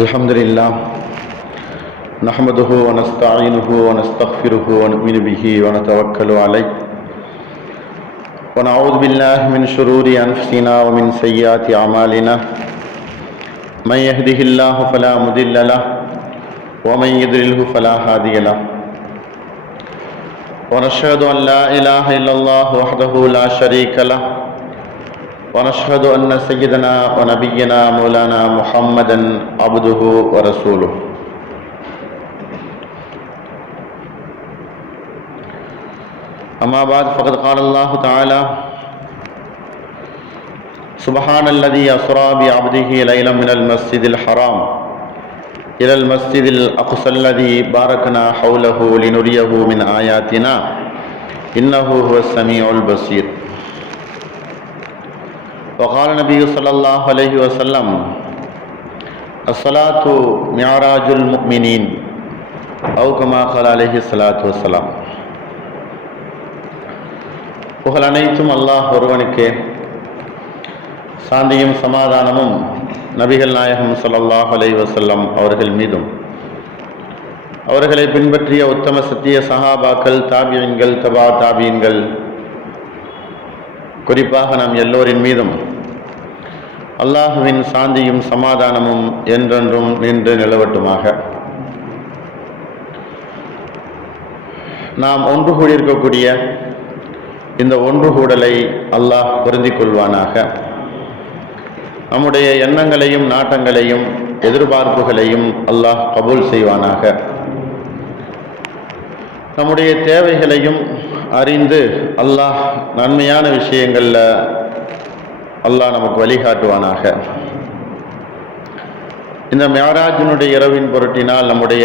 الحمد لله نحمده ونستعينه ونستغفره ونؤمن به ونتوكل عليه ونعوذ بالله من شرور أنفسنا ومن سيئات أعمالنا من يهده الله فلا مضل له ومن يضلله فلا هادي له ونشهد أن لا إله إلا الله وحده لا شريك له ونشهد أن سيدنا ونبينا مولانا محمدا عبده ورسوله أما بعد فقد قال الله تعالى سبحان الذي أسرى بعبده ليلا من المسجد الحرام إلى المسجد الأقصى الذي باركنا حوله لنريه من آياتنا إنه هو السميع البصير وقال النبي صلى الله عليه وسلم الصلاة معراج المؤمنين أو كما قال عليه الصلاة والسلام. புகழ் அனைத்தும் அல்லாஹ் ஒருவனுக்கே, சாந்தியும் சமாதானமும் நபிகள் நாயகம் ஸல்லல்லாஹு அலைஹி வஸல்லம் அவர்கள் மீதும், அவர்களை பின்பற்றிய உத்தம சத்திய சஹாபாக்கள், தாபியீன்கள், தபா தாபியீன்கள், குறிப்பாக நாம் எல்லோரின் மீதும் அல்லாஹுவின் சாந்தியும் சமாதானமும் என்றென்றும் நின்று நிலவட்டுமாக. நாம் ஒன்று கூடியிருக்கக்கூடிய இந்த ஒன்று கூடலை அல்லாஹ் பொருந்திக் கொள்வானாக. நம்முடைய எண்ணங்களையும் நாட்டங்களையும் எதிர்பார்ப்புகளையும் அல்லாஹ் கபூல் செய்வானாக. நம்முடைய தேவைகளையும் அறிந்து அல்லாஹ் நன்மையான விஷயங்களில் அல்லாஹ் நமக்கு வழிகாட்டுவானாக. இந்த மிஅராஜினுடைய இரவின் பொருட்டினால் நம்முடைய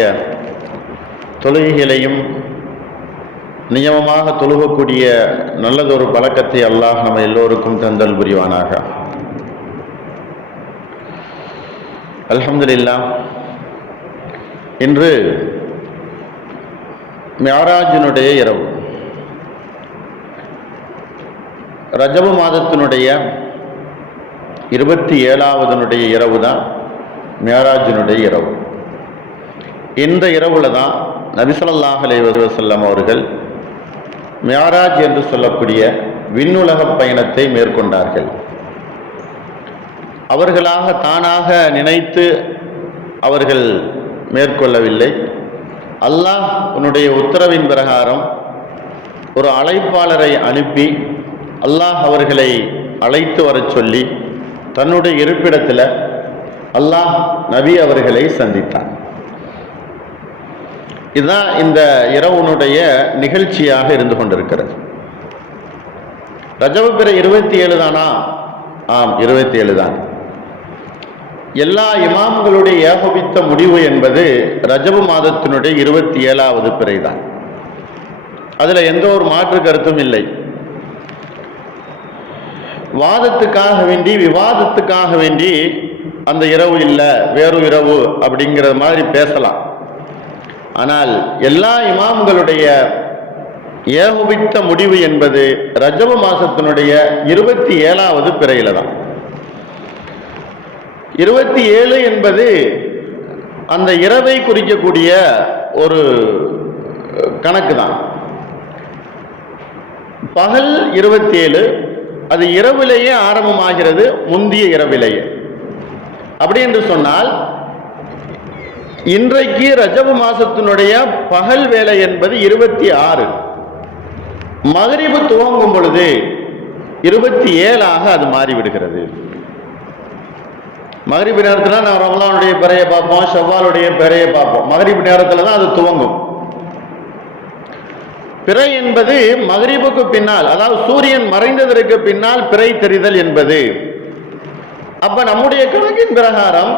தொழுகைகளையும் நியமமாக தொழுகக்கூடிய நல்லதொரு பழக்கத்தை அல்லாஹ் நம்ம எல்லோருக்கும் தந்தல் புரிவானாக. அல்ஹம்துலில்லாஹ். இன்று மிஅராஜினுடைய இரவு, ரஜபு மாதத்தினுடைய 27வது இரவு தான் மிஅராஜினுடைய இரவு. இந்த இரவுல தான் நபி ஸல்லல்லாஹு அலைஹி வஸல்லம் அவர்கள் மிஅராஜ் என்று சொல்லக்கூடிய விண்ணுலக பயணத்தை மேற்கொண்டார்கள். அவர்களாக தானாக நினைத்து அவர்கள் மேற்கொள்ளவில்லை. அல்லாஹ் உன்னுடைய உத்தரவின் பிரகாரம் ஒரு அழைப்பாளரை அனுப்பி அல்லாஹ் அவர்களை அழைத்து வரச் சொல்லி தன்னுடைய இருப்பிடத்தில் அல்லாஹ் நபி அவர்களை சந்தித்தான். இதுதான் இந்த இரவுனுடைய நிகழ்ச்சியாக இருந்து கொண்டிருக்கிறது. ரஜபு பிற 27 தானா? ஆம், 27 தான். எல்லா இமாம்களுடைய ஏகோபித்த முடிவு என்பது ரஜபு மாதத்தினுடைய 27வது பிறை தான். அதுல எந்த ஒரு மாற்று கருத்தும் இல்லை. வாதத்துக்காக வேண்டி, விவாதத்துக்காக வேண்டி அந்த இரவு இல்லை வேறு இரவு அப்படிங்கிற மாதிரி பேசலாம். ஆனால் எல்லா இமாம்களுடைய ஏகோபித்த முடிவு என்பது ரஜபு மாசத்தினுடைய 27வது பிறையில தான். 27 என்பது அந்த இரவை குறிக்கக்கூடிய ஒரு கணக்கு தான். பகல் 27, அது இரவிலேயே ஆரம்பமாகிறது, முந்திய இரவிலேயே. அப்படி என்று சொன்னால் இன்றைக்கு ரஜபு மாசத்தினுடைய பகல் வேலை என்பது 26, மகரிபு துவங்கும் பொழுது 27ஆக அது மாறிவிடுகிறது. மகரிபு நேரத்தில் நான் ரமலானுடைய பிறையை பார்ப்போம், ஷவ்வாலுடைய பிறையை பார்ப்போம். மகரிபு நேரத்தில் தான் அது துவங்கும். பிறை என்பது மகரிபுக்கு பின்னால், அதாவது சூரியன் மறைந்ததற்கு பின்னால் பிறை தெரிதல் என்பது. அப்ப நம்முடைய கணக்கின் பிரகாரம்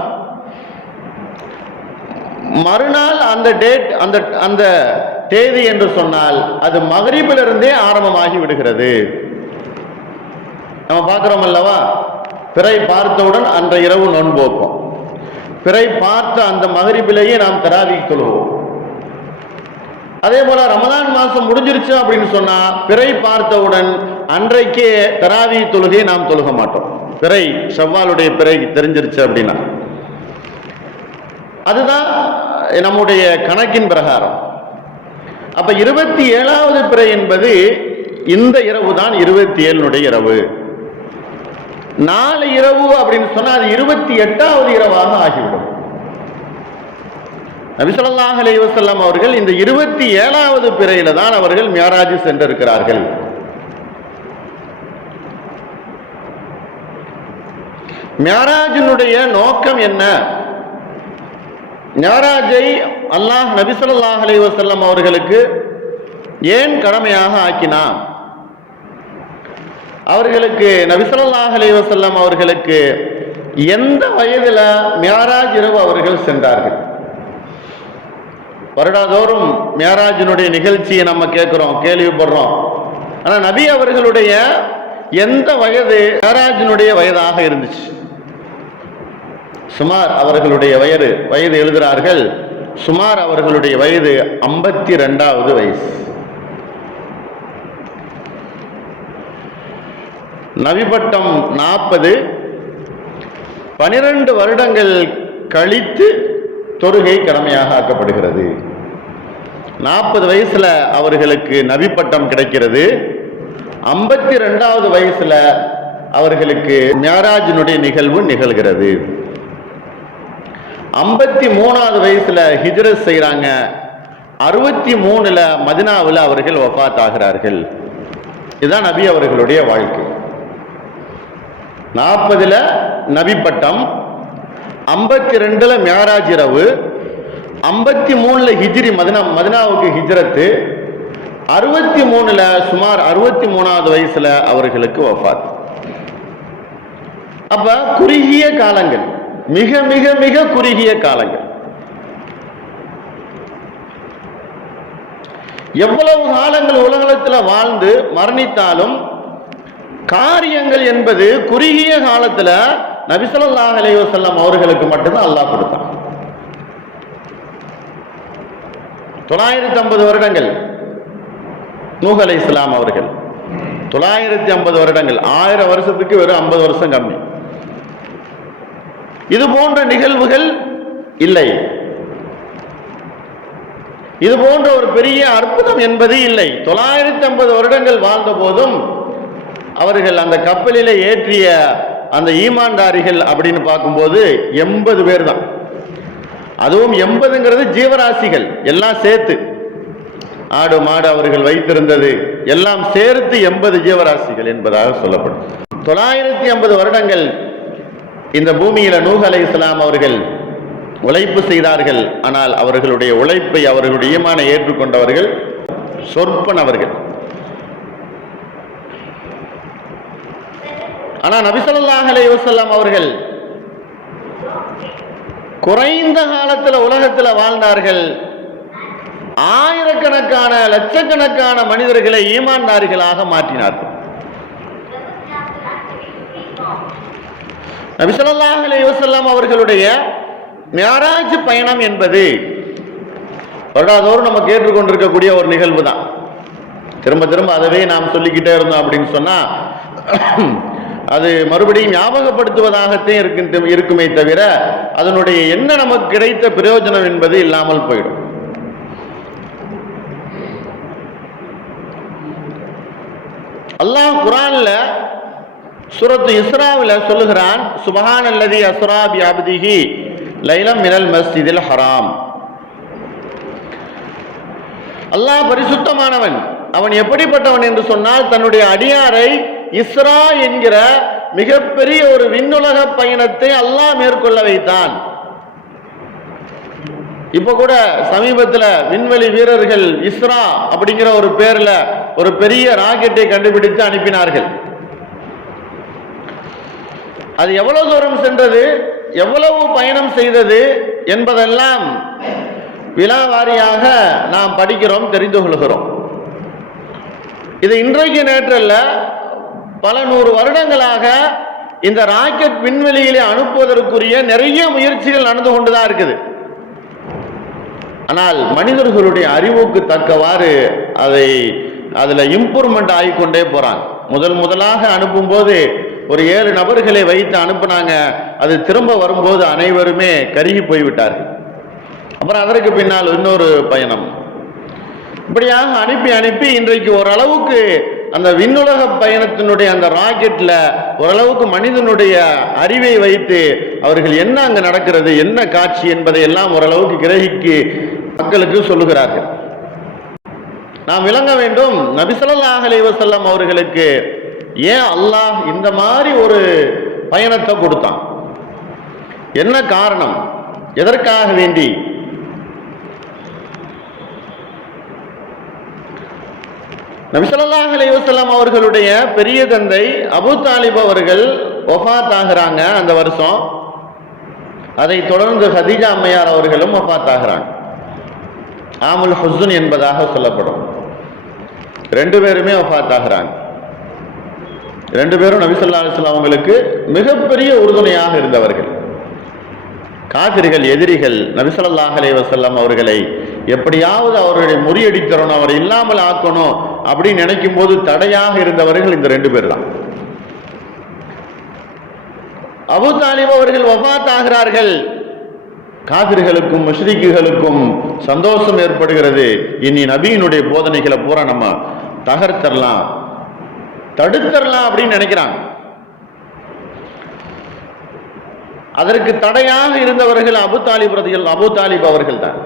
மறுநாள் அந்த டேட், அந்த தேதி என்று சொன்னால் அது மகரிபிலிருந்தே ஆரம்பமாகி விடுகிறது. நம்ம பார்க்கிறோம் அல்லவா, பிறை பார்த்தவுடன் அந்த இரவு நோன்பு வைப்போம். பிறை பார்த்த அந்த மகரிபிலேயே நாம் தராவீஹ் தொழுவோம். அதே போல ரமலான் மாசம் முடிஞ்சிருச்சு அப்படின்னு சொன்னா பிறை பார்த்தவுடன் அன்றைக்கே தராவீஹ் தொழுகையை நாம் தொழுக மாட்டோம். பிறை ஷவ்வாலுடைய பிறை தெரிஞ்சிருச்சு அப்படின்னா அதுதான் நம்முடைய கணக்கின் பிரகாரம். அப்ப 27வது பிறை என்பது இந்த இரவு தான் 27 இரவு. நாளை இரவு அப்படின்னு சொன்னா அது 28வது இரவாக ஆகிவிடும். நபி ஸல்லல்லாஹு அலைஹி வஸல்லம் அவர்கள் இந்த 27வது பிறையில தான் அவர்கள் மியராஜ் சென்றிருக்கிறார்கள். மியராஜினுடைய நோக்கம் என்ன? மியராஜை அல்லாஹ் நபி ஸல்லல்லாஹு அலைஹி வஸல்லம் அவர்களுக்கு ஏன் கடமையாக ஆக்கினான்? அவர்களுக்கு நபி ஸல்லல்லாஹு அலைஹி வஸல்லம் அவர்களுக்கு எந்த வயதில் மியராஜ் இரவு அவர்கள் சென்றார்கள்? வருடாதோறும் மியராஜினுடைய நிகழ்ச்சியை நம்ம கேட்கிறோம், கேள்விப்படுறோம். ஆனால் நபி அவர்களுடைய எந்த வயது மியராஜினுடைய வயதாக இருந்துச்சு? சுமார் அவர்களுடைய வயது எழுதுகிறார்கள், சுமார் அவர்களுடைய வயது 52வது வயசு. நபிப்பட்டம் 40, 12 வருடங்கள் கழித்து தொழுகை கடமையாக ஆக்கப்படுகிறது. 40 வயசுல அவர்களுக்கு நபிப்பட்டம் கிடைக்கிறது. 52வது வயசுல அவர்களுக்கு மியராஜினுடைய நிகழ்வு நிகழ்கிறது. 53வது வயசுல ஹிஜ்ரத் செய்யறாங்க. 63ல மதினாவில் அவர்கள் வஃபாத் ஆகிறார்கள். இதுதான் நபி அவர்களுடைய வாழ்க்கை. 40ல நபிப்பட்டம், 52ல மியராஜ் இரவு, 53ல ஹிஜ்ரி மதினாவுக்கு ஹிஜ்ரத்து, 63ல சுமார் 63வது வயசுல அவர்களுக்கு வஃபாத். அப்ப குறுகிய காலங்கள், மிக மிக மிக குறுகிய காலங்கள். எவ்வளவு காலங்கள் உலகத்தில் வாழ்ந்து மரணித்தாலும் காரியங்கள் என்பது குறுகிய காலத்தில் நபி ஸல்லல்லாஹு அலைஹி வஸல்லம் அவர்களுக்கு மட்டும்தான் அல்லாஹ் கொடுத்தான். 950 வருடங்கள் நூஹ் அலைஹிஸ்ஸலாம் அவர்கள், 950 வருடங்கள், 1000 வருஷத்துக்கு வெறும் 50 வருஷம் கம்மி. இது போன்ற நிகழ்வுகள் இல்லை. இது போன்ற ஒரு பெரிய அற்புதம் என்பது இல்லை. 950 வருடங்கள் வாழ்ந்த போதும் அவர்கள் அந்த கப்பலிலே ஏற்றிய அந்த ஈமான்தாரிகள் அப்படின்னு பார்க்கும்போது 80 பேர் தான். அதுவும் 80ங்கிறது ஜீவராசிகள் எல்லாம் சேர்த்து, ஆடு மாடு அவர்கள் வைத்திருந்தது எல்லாம் சேர்த்து 80 ஜீவராசிகள் என்பதாக சொல்லப்படும். 950 வருடங்கள் இந்த பூமியில நூஹ் அலைஹிஸ்ஸலாம் அவர்கள் உழைப்பு செய்தார்கள். ஆனால் அவர்களுடைய உழைப்பை, அவர்களுடைய ஈமானை ஏற்றுக்கொண்டவர்கள் சொற்பனவர்கள். ஆனால் நபி ஸல்லல்லாஹு அலைஹி வஸல்லம் அவர்கள் குறைந்த காலத்தில் உலகத்தில் வாழ்ந்தார்கள். ஆயிரக்கணக்கான லட்சக்கணக்கான மனிதர்களை ஈமான்தாரிகளாக மாற்றினார்கள். நபி ஸல்லல்லாஹு அலைஹி வஸல்லம் அவர்களுடைய மியராஜ் பயணம் என்பது வருடாதோறும் நம்ம கேட்டுக்கொண்டிருக்கக்கூடிய ஒரு நிகழ்வு தான். திரும்ப திரும்ப அதவே நாம் சொல்லிக்கிட்டே இருந்தோம் அப்படின்னு சொன்னா அது மறுபடியும் ஞாபகப்படுத்துவதாகத்தே இருக்குமே தவிர அதனுடைய என்ன நமக்கு கிடைத்த பிரயோஜனம் என்பது இல்லாமல் போயிடும். அல்லாஹ் குர்ஆன்ல சூரத்து இஸ்ராவில் சொல்லுகிறான், சுப்ஹானல்லதி அஸ்ரா பி அப்திஹி லைலம் மினல் மஸ்ஜிதில் ஹராம். அல்லாஹ் பரிசுத்தமானவன். அவன் எப்படிப்பட்டவன் என்று சொன்னால், தன்னுடைய அடியாரை இஸ்ரா என்கிற மிகப்பெரிய ஒரு விண்ணுலக பயணத்தை அல்லாஹ் மேற்கொள்ள வைத்தான். இப்ப கூட சமீபத்தில் விண்வெளி வீரர்கள் இஸ்ரா அப்படிங்கிற ஒரு பேர்ல ஒரு பெரிய ராக்கெட்டை கண்டுபிடித்து அனுப்பினார்கள். அது எவ்வளவு தூரம் சென்றது, எவ்வளவு பயணம் செய்தது என்பதெல்லாம் விலாவாரியாக நாம் படிக்கிறோம், தெரிந்து கொள்கிறோம். இது இன்றைக்கு நேற்றல்ல, பல 100 வருடங்களாக இந்த ராக்கெட் விண்வெளியிலே அனுப்புவதற்குரிய நிறைய முயற்சிகள் நடந்து கொண்டுதான் இருக்குது. ஆனால் மனிதர்களுடைய அறிவுக்கு தக்கவாறு அதுல இம்ப்ரூவ்மெண்ட் ஆகிக்கொண்டே போறாங்க. முதலாக அனுப்பும் போது ஒரு 7 நபர்களை வைத்து அனுப்புனாங்க. அது திரும்ப வரும்போது அனைவருமே கருகி போய்விட்டார்கள். அப்புறம் அதற்கு பின்னால் இன்னொரு பயணம். இப்படியாக அனுப்பி அனுப்பி இன்றைக்கு ஓரளவுக்கு அந்த விண்ணுலக பயணத்தினுடைய அந்த ராக்கெட்ல ஓரளவுக்கு மனிதனுடைய அறிவை வைத்து அவர்கள் என்ன அங்க நடக்கிறது, என்ன காட்சி என்பதை எல்லாம் ஓரளவுக்கு கிரகிக்கு மக்களுக்கு சொல்லுகிறார்கள். நாம் விளங்க வேண்டும், நபி ஸல்லல்லாஹு அலைஹி வஸல்லம் அவர்களுக்கு ஏன் அல்லாஹ் இந்த மாதிரி ஒரு பயணத்தை கொடுத்தான், என்ன காரணம், எதற்காக வேண்டி? நபி ஸல்லல்லாஹு அலைஹி வஸல்லம் அவர்களுடைய பெரிய தந்தை அபூ தாலிப் அவர்கள் வஃபாத் ஆகிறாங்க அந்த வருஷம். அதை தொடர்ந்து ஹதீஜா அம்மையார் அவர்களும் வஃபாத் ஆகிறாங்க. ஆமுல் ஹுஸ்ன் என்பதாக சொல்லப்படும். ரெண்டு பேருமே வஃபாத் ஆகிறாங்க. ரெண்டு பேரும் நபி ஸல்லல்லாஹு அலைஹி வஸல்லம் அவங்களுக்கு மிகப்பெரிய உறுதுணையாக இருந்தவர்கள். காஃபிர்கள், எதிரிகள் நபி ஸல்லல்லாஹு அலைஹி வஸல்லம் அவர்களை எப்படியாவது அவர்களை முறியடித்தரணும், அவரை இல்லாமல் ஆக்கணும் அப்படின்னு நினைக்கும் போது தடையாக இருந்தவர்கள் இந்த ரெண்டு பேர் தான். அபூ தாலிப் அவர்கள் வஃபாத் ஆகிறார்கள். காஃபிர்களுக்கும் முஷ்ரிக்குகளுக்கும் சந்தோஷம் ஏற்படுகிறது. இனி நபியினுடைய போதனைகளை பூரா நம்ம தகர்த்தரலாம், தடுத்தரலாம் அப்படின்னு நினைக்கிறாங்க. அதற்கு தடையாக இருந்தவர்கள் அபூ தாலிப் அவர்கள் தான்.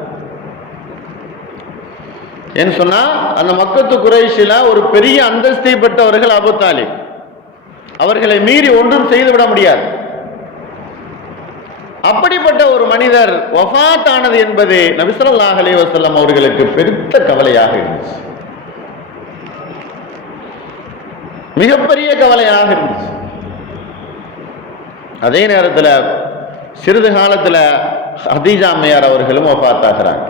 ஏன்னு சொன்னா அந்த மக்கத்து குறைஷில ஒரு பெரிய அந்தஸ்தை பெற்றவர்கள் அபூ தாலிப். அவர்களை மீறி ஒன்றும் செய்துவிட முடியாது. அப்படிப்பட்ட ஒரு மனிதர் வஃபாத் ஆனது என்பது நபி ஸல்லல்லாஹு அலைஹி வஸல்லம் அவர்களுக்கு பெருத்த கவலையாக இருந்துச்சு, மிகப்பெரிய கவலையாக இருந்துச்சு. அதே நேரத்தில் சிறிது காலத்தில் ஹதீஜா அம்மையார் அவர்களும் வஃபாத் ஆகிறாங்க.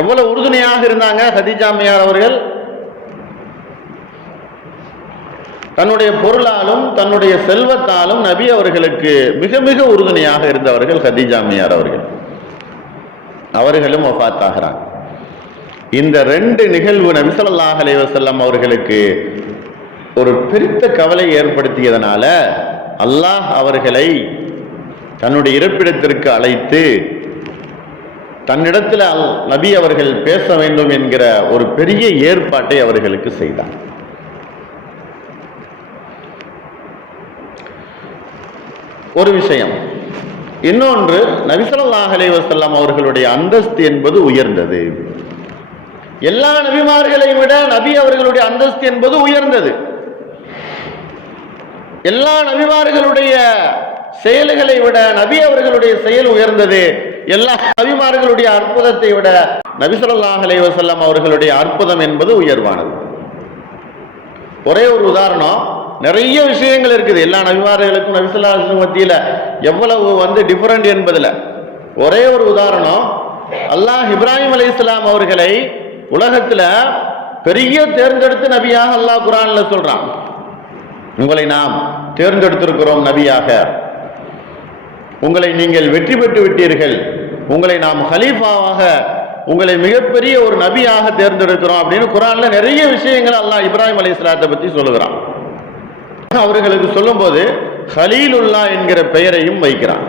எவ்வளவு உறுதுணையாக இருந்தாங்க ஹதீஜா அம்மையார் அவர்கள். தன்னுடைய பொருளாலும் தன்னுடைய செல்வத்தாலும் நபி அவர்களுக்கு மிக மிக உறுதுணையாக இருந்தவர்கள் ஹதீஜா அம்மையார் அவர்கள். அவர்களும் வஃபாத் ஆகிறாங்க. இந்த ரெண்டு நிகழ்வு நபி ஸல்லல்லாஹு அலைஹி வஸல்லம் அவர்களுக்கு ஒரு பெருத்த கவலை ஏற்படுத்தியதனால அல்லாஹ் அவர்களை தன்னுடைய இருப்பிடத்திற்கு அழைத்து தன்னிடத்தில் நபி அவர்கள் பேச வேண்டும் என்கிற ஒரு பெரிய ஏற்பாட்டை அவர்களுக்கு செய்தார். ஒரு விஷயம். இன்னொன்று, நபி ஸல்லல்லாஹு அலைஹி வஸல்லம் அவர்களுடைய அந்தஸ்து என்பது உயர்ந்தது. எல்லா நபிமார்களை விட நபி அவர்களுடைய அந்தஸ்து என்பது உயர்ந்தது. எல்லா நபிமார்களுடைய செயல்களை விட நபி அவர்களுடைய செயல் உயர்ந்தது. எல்லா நபிமார்களுடைய அற்புதத்தை விட நபி ஸல்லல்லாஹு அலைஹி வஸல்லம் அவர்களுடைய அற்புதம் என்பது உயர்வானது. ஒரே ஒரு உதாரணம், நிறைய விஷயங்கள் இருக்குது. எல்லா நபிமார்களுக்கும் நபி ஸல்லல்லாஹு அலைஹி வஸல்லம் மத்தியில எவ்வளவு டிஃபரண்ட் என்பதுல ஒரே ஒரு உதாரணம். அல்லாஹ் இப்ராஹிம் அலைஹிஸ்ஸலாம் அவர்களை உலகத்துல பெரிய தேர்ந்தெடுத்து நபியாக அல்லாஹ் குர்ஆன்ல சொல்றான். உங்களை நாம் தேர்ந்தெடுத்திருக்கிறோம் நபியாக, உங்களை நீங்கள் வெற்றி பெற்று விட்டீர்கள், உங்களை நாம் ஹலீஃபாவாக, உங்களை மிகப்பெரிய ஒரு நபியாக தேர்ந்தெடுக்கிறோம் அப்படின்னு குர்ஆன்ல நிறைய விஷயங்கள் அல்லாஹ் இப்ராஹிம் அலைஹிஸ்ஸலாத்தை பற்றி சொல்லுகிறான். அவர்களுக்கு சொல்லும் போது ஹலீலுல்லா என்கிற பெயரையும் வைக்கிறான்.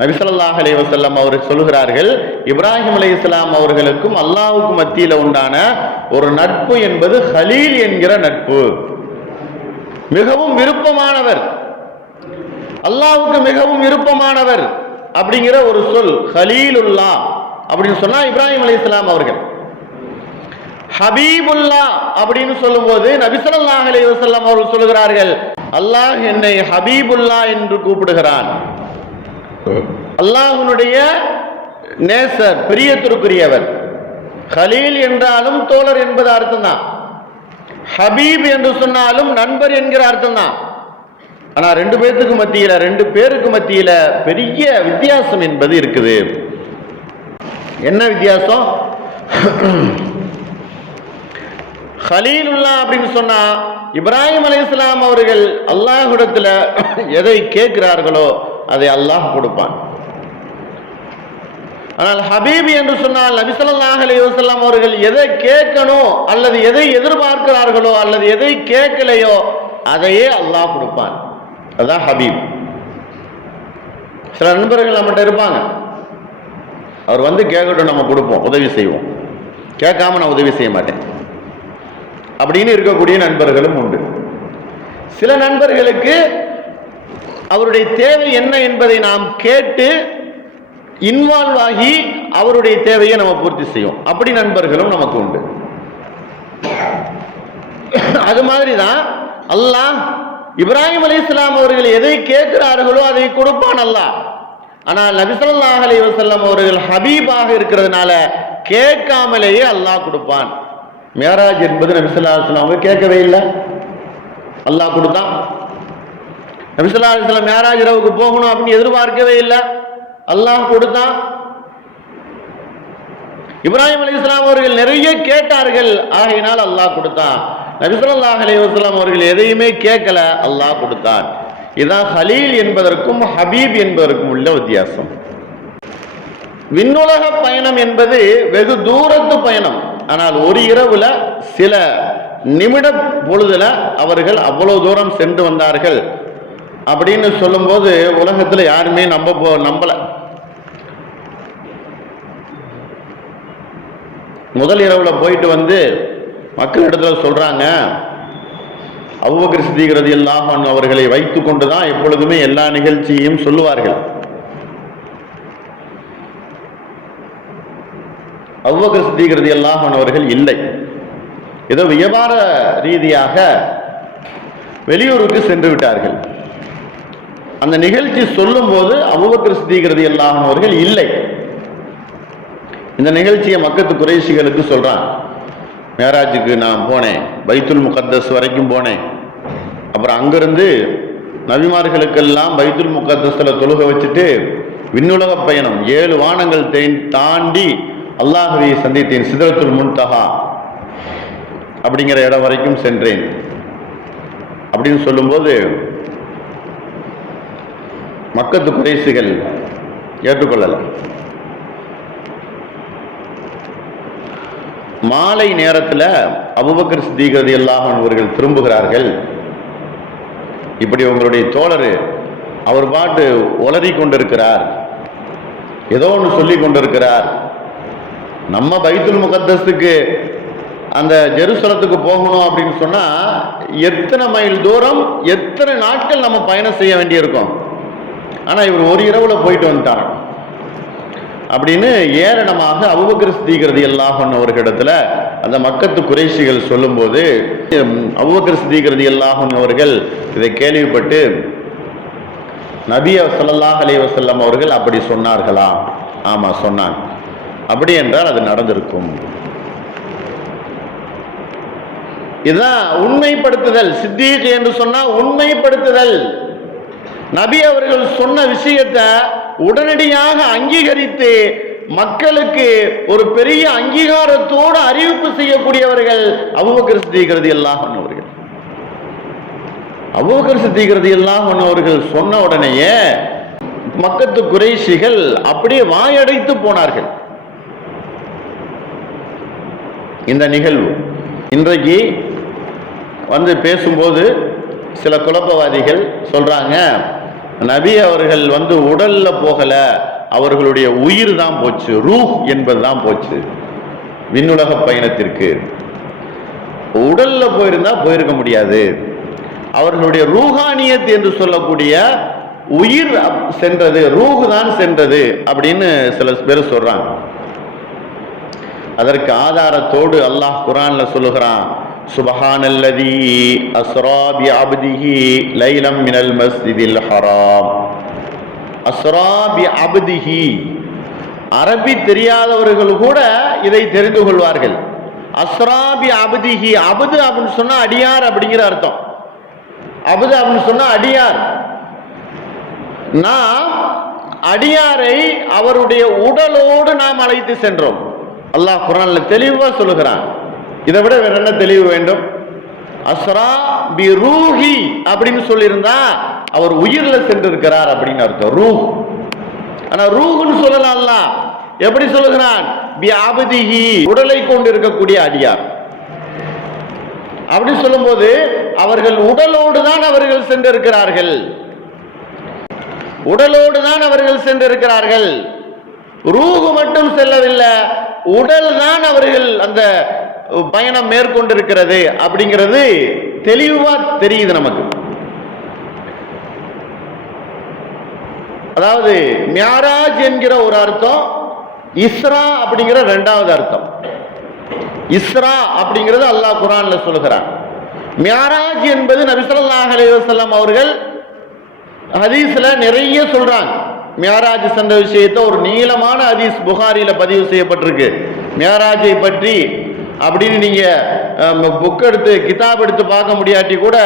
நபி ஸல்லல்லாஹு அலைஹி வஸல்லம் அவர்கள் சொல்கிறார்கள், இப்ராஹிம் அலைஹிஸ்ஸலாம் அவர்களுக்கும் அல்லாஹ்வுக்கும் மத்தியில உண்டான ஒரு நட்பு என்பது ஹலீல் என்கிற நட்பு. மிகவும் விருப்பமானவர், அல்லாஹ்வுக்கு மிகவும் விருப்பமானவர் அப்படிங்கிற ஒரு சொல் ஹலீலுல்லா அப்படின்னு சொன்னா இப்ராஹிம் அலைஹிஸ்ஸலாம் அவர்கள். ஹபீபுல்லா அப்படின்னு சொல்லும் போது நபி ஸல்லல்லாஹு அலைஹி வஸல்லம் அவர்கள் சொல்கிறார்கள், அல்லாஹ் என்னை ஹபீபுல்லா என்று கூப்பிடுகிறான். அல்லாஹ்வுடைய நேசர், பிரியத்திற்குரியவர். ஹலீல் என்றாலும் தோழர் என்பது அர்த்தம் தான், ஹபீப் என்று சொன்னாலும் நண்பர் என்கிற அர்த்தம் தான். ஆனா ரெண்டு பேருக்கு மத்தியில பெரிய வித்தியாசம் என்பது இருக்குது. என்ன வித்தியாசம்? ஹலீலுல்லா அப்படின்னு சொன்னா இப்ராஹிம் அலைஹிஸ்ஸலாம் அவர்கள் அல்லாஹ்விடத்துல எதை கேட்கிறார்களோ அதை அல்லாஹ் கொடுப்பான். ஆனால் ஹபீப் என்று சொன்னால் நபி ஸல்லல்லாஹு அலைஹி வஸல்லம் அவர்கள் எதை கேட்கணும் அல்லது எதை எதிர்பார்க்கிறார்களோ அல்லது எதை கேட்கலையோ அதையே அல்லாஹ் கொடுப்பான். அதான் ஹபீப். சில நண்பர்கள் நம்மகிட்ட இருப்பாங்க, அவர் வந்து கேட்கட்டும், நம்ம கொடுப்போம், உதவி செய்வோம், கேட்காம நான் உதவி செய்ய மாட்டேன் அப்படின்னு இருக்கக்கூடிய நண்பர்களும் உண்டு. சில நண்பர்களுக்கு அவருடைய தேவை என்ன என்பதை நாம் கேட்டு இன்வால்வ் ஆகி அவருடைய தேவையை நம்ம பூர்த்தி செய்யும். அப்படி நண்பர்களும் நமக்கு உண்டு. அது மாதிரிதான் அல்லாஹ் இப்ராஹிம் அலைஹிஸ்ஸலாம் அவர்கள் எதை கேட்கிறார்களோ அதை கொடுப்பான் அல்லாஹ். ஆனால் நபி ஸல்லல்லாஹு அலைஹி வஸல்லம் அவர்கள் ஹபீபாக இருக்கிறதுனால கேட்காமலேயே அல்லாஹ் கொடுப்பான். மேராஜ் என்பது நபி ஸல்லல்லாஹு அலைஹி வஸல்லம் அவங்க கேட்கவே இல்லை, அல்லாஹ் கொடுத்தான். நபி ஸல்லல்லாஹு அலைஹி வஸல்லம் மேராஜ் இரவுக்கு போகணும் அப்படின்னு எதிர்பார்க்கவே இல்லை, அல்லாஹ் கொடுத்தான். இப்ராஹிம் அலைஹிஸ்ஸலாம் அவர்கள் நிறைய கேட்டார்கள், ஆகையினால் அல்லாஹ் கொடுத்தான். நபி ஸல்லல்லாஹு அலைஹி வஸல்லம் அவர்கள் எதையுமே கேட்கல, அல்லாஹ் கொடுத்தான். இதான் ஹலீல் என்பதற்கும் ஹபீப் என்பதற்கும் உள்ள வித்தியாசம். விண்ணுலக பயணம் என்பது வெகு தூரத்து பயணம். ஆனால் ஒரு இரவுல சில நிமிட பொழுதுல அவர்கள் அவ்வளவு தூரம் சென்று வந்தார்கள் அப்படின்னு சொல்லும்போது உலகத்துல யாருமே நம்பல. முதல் இரவுல போயிட்டு வந்து மக்களிடத்துல சொல்றாங்க, அபூபக்கர் சித்தீக் ரலியல்லாஹு அன்ஹு அவர்களை வைத்துக் கொண்டுதான் எப்பொழுதுமே எல்லா நிகழ்ச்சியையும் சொல்லுவார்கள். அபூபக்கர் சித்தீக் ரலியல்லாஹு அன்ஹு அவர்கள் இல்லை, ஏதோ வியாபார ரீதியாக வெளியூருக்கு சென்று விட்டார்கள். அந்த நிகழ்ச்சி சொல்லும் போது அபூபக்கர் சித்தீக் ரலியல்லாஹு அன்ஹு அவர்கள் இல்லை. இந்த நிகழ்ச்சியை மக்கத்து குறைஷிகளுக்கு சொல்றான், மேராஜுக்கு நான் போனேன், பைத்துல் முகத்தஸ் வரைக்கும் போனேன், அப்புறம் அங்கிருந்து நபிமார்களுக்கெல்லாம் பைத்துல் முகத்தஸ்ல தொழுக வச்சுட்டு விண்ணுலக பயணம் 7 வானங்கள் தாண்டி அல்லாஹ்வை சந்தித்தேன், சிதறத்துல் முன்தஹா அப்படிங்கிற இடம் வரைக்கும் சென்றேன் அப்படின்னு சொல்லும்போது மக்கத்து குறைஷிகள் ஏற்றுக்கொள்ளலாம். மாலை நேரத்தில் அபூபக்கர் சித்தீக் ரலியல்லாஹு அன்ஹு அவர்கள் திரும்புகிறார்கள். இப்படி உங்களுடைய தோழர் அவர் பாட்டு உளறி கொண்டிருக்கிறார், ஏதோ ஒன்று சொல்லி கொண்டிருக்கிறார், நம்ம பைத்துல் முகத்தஸுக்கு அந்த ஜெருசலத்துக்கு போகணும் அப்படின்னு சொன்னா எத்தனை மைல் தூரம், எத்தனை நாட்கள் நம்ம பயணம் செய்ய வேண்டியிருக்கும், ஆனா இவர் ஒரு இரவுல போயிட்டு வந்துட்டார் அப்படின்னு ஏளனமாக அபூபக்கர் சித்தீக் ரலியல்லாஹு அன்ஹு அவர்களிடத்துல அந்த மக்கத்து குறைஷிகள் சொல்லும்போது அபூபக்கர் சித்தீக் ரலியல்லாஹு அன்ஹு அவர்கள் இதை கேள்விப்பட்டு நபி ஸல்லல்லாஹு அலைஹி வஸல்லம் அவர்கள் அப்படி சொன்னார்களா? ஆமா சொன்னாங்க. அப்படி என்றால் அது நடந்திருக்கும். இதுதான் உண்மைப்படுத்துதல். சித்தீக் என்று சொன்னா உண்மைப்படுத்துதல். நபி அவர்கள் சொன்ன விஷயத்தை உடனடியாக அங்கீகரித்து மக்களுக்கு ஒரு பெரிய அங்கீகாரத்தோடு அறிவிப்பு செய்யக்கூடியவர்கள் அபூபக்கர் சித்தீக் ரலியல்லாஹு அன்ஹு அவர்கள். அபூபக்கர் சித்தீக் ரலியல்லாஹு அன்ஹு அவர்கள் சொன்ன உடனேயே மக்கத்து குறைஷிகள் அப்படியே வாயடைத்து போனார்கள். இந்த நிகழ்வு இன்றைக்கு வந்து பேசும்போது சில குழப்பவாதிகள் சொல்றாங்க, நபி அவர்கள் வந்து உடல்ல போகல, அவர்களுடைய உயிர் தான் போச்சு, ரூஹ் என்பதுதான் போச்சு விண்ணுலக பயணத்திற்கு. உடல்ல போயிருந்தா போயிருக்க முடியாது, அவர்களுடைய ரூஹானியத் என்று சொல்லக்கூடிய உயிர் சென்றது, ரூஹ் தான் சென்றது அப்படின்னு சில பேர் சொல்றாங்க. அதற்கு ஆதாரத்தோடு அல்லாஹ் குர்ஆன்ல சொல்லுகிறான், சுப்ஹானல்லதீ அஸ்ரா பி அப்திஹி லைலம் மினல் மஸ்ஜிதில் ஹராம். அஸ்ரா பி அப்திஹி, அரபி தெரியாதவர்கள் கூட இதை தெரிந்து கொள்வார்கள். அஸ்ரா பி அப்திஹி, அப்து அப்படின்னு சொன்னா அடியார் அப்படிங்கிற அர்த்தம். அப்து அப்படின்னு சொன்னா அடியார். நாம் அடியாரை அவருடைய உடலோடு நாம் அழைத்து சென்றோம். அல்லாஹ் குர்ஆன்ல தெளிவா சொல்லுகிறான். இதை விட வேற என்ன தெளிவு வேண்டும்? அஸ்ரா பி ரூஹி அப்படின்னு சொல்லியிருந்தா அவர் உயிர்ல சென்றிருக்கிறார் அப்படின்னு அர்த்தம், ரூஹ். ஆனா ரூஹ்னு சொல்லலாம். அல்லாஹ் எப்படி சொல்லுகிறான்? பி அப்திஹி, உடலை கொண்டு இருக்கக்கூடிய அடியார். அப்படி சொல்லும்போது அவர்கள் உடலோடு தான் அவர்கள் சென்றிருக்கிறார்கள், உடலோடு தான் அவர்கள் சென்றிருக்கிறார்கள். ரூஹு மட்டும் செல்லவில்லை, உடல் தான் அவர்கள் அந்த பயணம் மேற்கொண்டிருக்கிறது அப்படிங்கிறது தெளிவா தெரியுது நமக்கு. அதாவது மியாராஜ் என்கிற ஒரு அர்த்தம், இஸ்ரா அப்படிங்கிற இரண்டாவது அர்த்தம். இஸ்ரா அப்படிங்கிறது அல்லாஹ் குர்ஆன்ல சொல்கிறான். மியாராஜ் என்பது நபி ஸல்லல்லாஹு அலைஹி வஸல்லம் அவர்கள் ஹதீஸ்ல நிறைய சொல்றாங்க. மியாராஜ் சென்ற விஷயத்தை ஒரு நீளமான ஹதீஸ் புகாரில பதிவு செய்யப்பட்டிருக்கு. மியாராஜை பற்றி அப்படின்னு நீங்க புக் எடுத்து கிதாப் எடுத்து பார்க்க முடியாட்டி கூட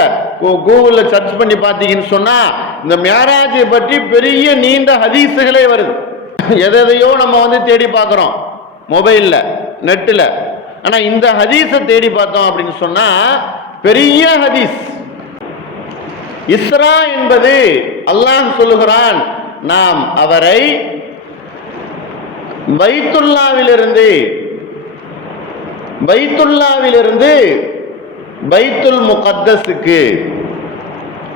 கூகுள்ல சர்ச் பண்ணி பார்த்தீங்கன்னு சொன்னா இந்த மியாராஜை பற்றி பெரிய நீண்ட ஹதீஸுகளே வருது. எதையோ நம்ம தேடி பார்க்கிறோம் மொபைல்ல நெட்டில். ஆனா இந்த ஹதீஸை தேடி பார்த்தோம் அப்படின்னு சொன்னா பெரிய ஹதீஸ். இஸ்ரா என்பது அல்லாஹ் சொல்லுகிறான், நாம் அவரை பைத்துல்லாவிலிருந்து பைத்துல் முகத்தஸுக்கு,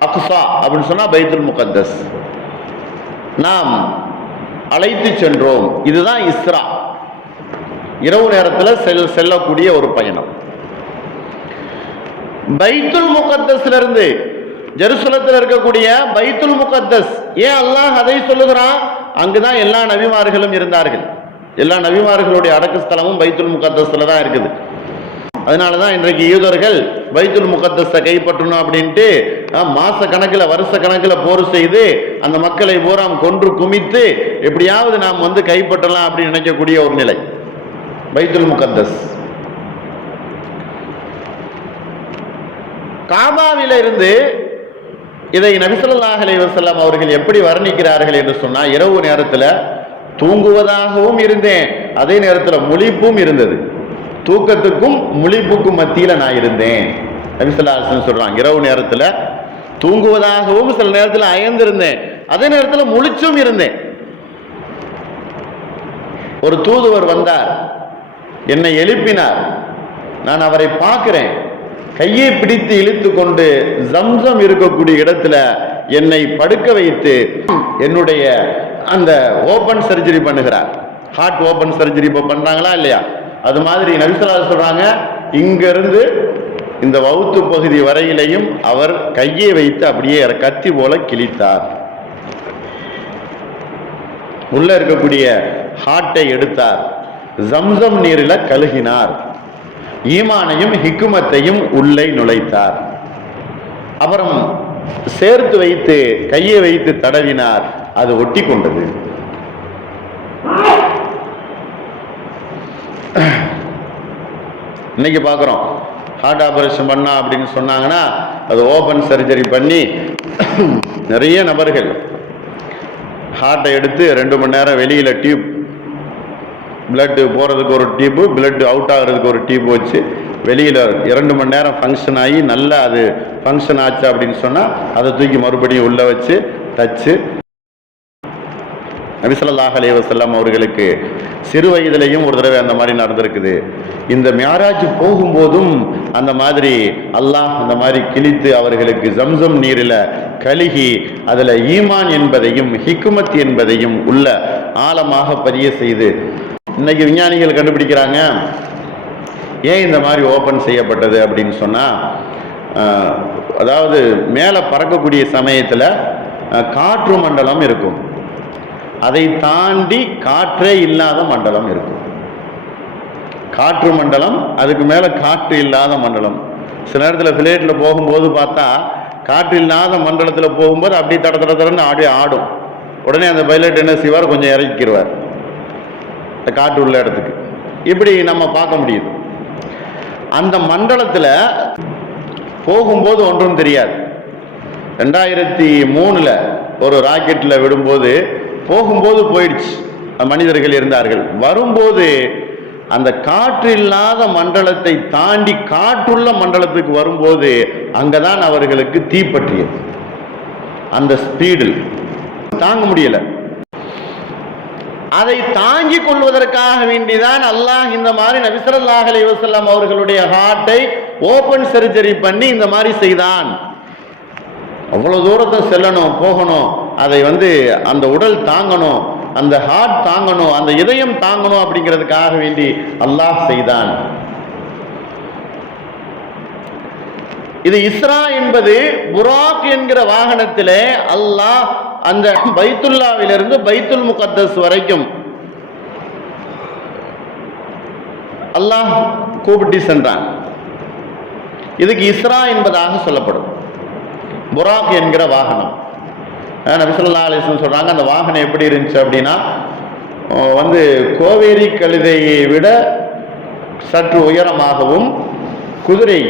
அக்ஸா அப்படின்னு சொன்னா பைத்துல் முகத்தஸ், நாம் அழைத்து சென்றோம். இதுதான் இஸ்ரா, இரவு நேரத்தில் செல்லக்கூடிய ஒரு பயணம். பைத்துல் முகத்தஸ்ல இருந்து ஜெருசலத்தில் இருக்கக்கூடிய பைத்துல் முகத்தஸ், ஏன் அல்லாஹ் அதை சொல்லுகிறான்? அங்குதான் எல்லா நபிமார்களும் இருந்தார்கள். எல்லா நபிமார்களுடைய அடக்க ஸ்தலமும் பைத்துல் முகத்தஸ்ல தான் இருக்குது. அதனாலதான் இன்றைக்கு யூதர்கள் பைத்துல் முகத்தஸை கைப்பற்றணும் அப்படின்ட்டு மாச கணக்கில் வருஷ கணக்கில் போர் செய்து அந்த மக்களை பூராம் கொன்று குமித்து எப்படியாவது நாம் கைப்பற்றலாம் அப்படின்னு நினைக்கக்கூடிய ஒரு நிலை பைத்துல் முகத்தஸ். காபாவில இருந்து இதை நபி ஸல்லல்லாஹு அலைஹி வஸல்லம் அவர்கள் எப்படி வர்ணிக்கிறார்கள் என்று சொன்னா, இரவு நேரத்தில் தூங்குவதாகவும் இருந்தேன், அதே நேரத்தில் முழிப்பும் இருந்தது. தூக்கத்துக்கும் முழிப்புக்கும் மத்தியில் நான் இருந்தேன். நபி ஸல்லல்லாஹு அலைஹி வஸல்லம் சொல்றாங்க, இரவு நேரத்தில் தூங்குவதாகவும் சில நேரத்தில் அயர்ந்திருந்தேன், அதே நேரத்தில் முழிச்சும் இருந்தேன். ஒரு தூதுவர் வந்தார், என்னை எழுப்பினார். நான் அவரை பார்க்கிறேன், கையை பிடித்து இழுத்து கொண்டு ஜம்சம் இருக்கக்கூடிய இடத்துல என்னை படுக்க வைத்து என்னுடைய அந்த ஓபன் சர்ஜரி பண்ணுகிறார். ஹார்ட் ஓபன் சர்ஜரி இப்போ பண்றாங்களா இல்லையா, அது மாதிரி நபி ஸல்லல்லாஹு அலைஹி சொல்றாங்க, இங்க இருந்து இந்த வவுத்து பகுதி வரையிலையும் அவர் கையை வைத்து அப்படியே கத்தி போல கிழித்தார். உள்ள இருக்கக்கூடிய ஹார்ட்டை எடுத்தார், ஜம்சம் நீரில் கழுகினார், ஈமானையும் ஹிக்குமத்தையும் உள்ளே நுழைத்தார். அப்புறம் சேர்த்து வைத்து கையை வைத்து தடவினார், அது ஒட்டி கொண்டது. இன்னைக்கு பார்க்குறோம், ஹார்ட் ஆபரேஷன் பண்ணா அப்படின்னு சொன்னாங்கன்னா அது ஓபன் சர்ஜரி பண்ணி நிறைய நபர்கள் ஹார்ட்டை எடுத்து 2 மணி நேரம் வெளியில் டியூப், பிளட்டு போகிறதுக்கு ஒரு டியூப்பு, பிளட் அவுட் ஆகிறதுக்கு ஒரு டியூப் வச்சு வெளியில் 2 மணி நேரம் ஃபங்க்ஷன் ஆகி நல்லா அது ஃபங்க்ஷன் ஆச்சு அப்படின்னு சொன்னால் அதை தூக்கி மறுபடியும் உள்ளே வச்சு தச்சு. நபி ஸல்லல்லாஹு அலைஹி வஸல்லம் அவர்களுக்கு சிறு வயதிலையும் ஒரு தடவை அந்த மாதிரி நடந்திருக்குது. இந்த மியாராஜ் போகும்போதும் அந்த மாதிரி அல்லாஹ் அந்த மாதிரி கிழித்து அவர்களுக்கு ஜம்சம் நீரில் கழுகி அதில் ஈமான் என்பதையும் ஹிக்குமத் என்பதையும் உள்ள ஆழமாக பதிய செய்து இன்னைக்கு விஞ்ஞானிகள் கண்டுபிடிக்கிறாங்க, ஏன் இந்த மாதிரி ஓப்பன் செய்யப்பட்டது அப்படின்னு சொன்னால், அதாவது மேலே பறக்கக்கூடிய சமயத்தில் காற்று மண்டலம் இருக்கும், அதை தாண்டி காற்றே இல்லாத மண்டலம் இருக்கும். காற்று மண்டலம், அதுக்கு மேலே காற்று இல்லாத மண்டலம். சில நேரத்தில் ஃப்ளைட்டில் போகும்போது பார்த்தா காற்று இல்லாத மண்டலத்தில் போகும்போது அப்படி தட தட தடன்னு ஆடும். உடனே அந்த பைலட் என்ன செய்வார், கொஞ்சம் இறக்கிடுவார் காற்று உள்ள இடத்துக்கு. இப்படி நம்ம பார்க்க முடியுது. அந்த மண்டலத்தில் போகும்போது ஒன்றும் தெரியாது. 2003 ஒரு ராக்கெட்டில் விடும்போது போகும்போது போயிடுச்சு, மனிதர்கள் இருந்தார்கள். வரும்போது அந்த காற்று இல்லாத மண்டலத்தை தாண்டி காற்றுள்ள மண்டலத்துக்கு வரும்போது அங்கதான் அவர்களுக்கு தீப்பற்றியது. அந்த ஸ்பீடில் தாங்க முடியல. அதை தாங்கிக் கொள்வதற்காக வேண்டிதான் அல்லாஹ் இந்த மாதிரி நபி ஸல்லல்லாஹு அலைஹி வஸல்லம் அவர்களுடைய ஹார்ட்டை ஓபன் சர்ஜரி பண்ணி இந்த மாதிரி செய்தான். அவ்வளவு தூரத்தை செல்லணும், போகணும், அதை அந்த உடல் தாங்கணும். அந்த ஹார்ட் தாங்கணும், அந்த இதயம் தாங்கணும் அப்படிங்கிறதுக்காக வேண்டி அல்லாஹ் செய்தான். இது இஸ்ரா என்பது புராக் என்கிற வாகனத்திலே அல்லாஹ் அந்த பைத்துல்லாவிலிருந்து பைத்துல் முகத்தஸ் வரைக்கும் அல்லாஹ் கூப்பிட்டு சென்றான். இதுக்கு இஸ்ரா என்பதாக சொல்லப்படும். புராக் என்கிற வாகனம். நபி ஸல்லல்லாஹு அலைஹி வஸல்லம் சொல்றாங்க, அந்த வாகனம் எப்படி இருந்துச்சு அப்படின்னா, கோவேரி கழுதையை விட சற்று உயரமாகவும், குதிரை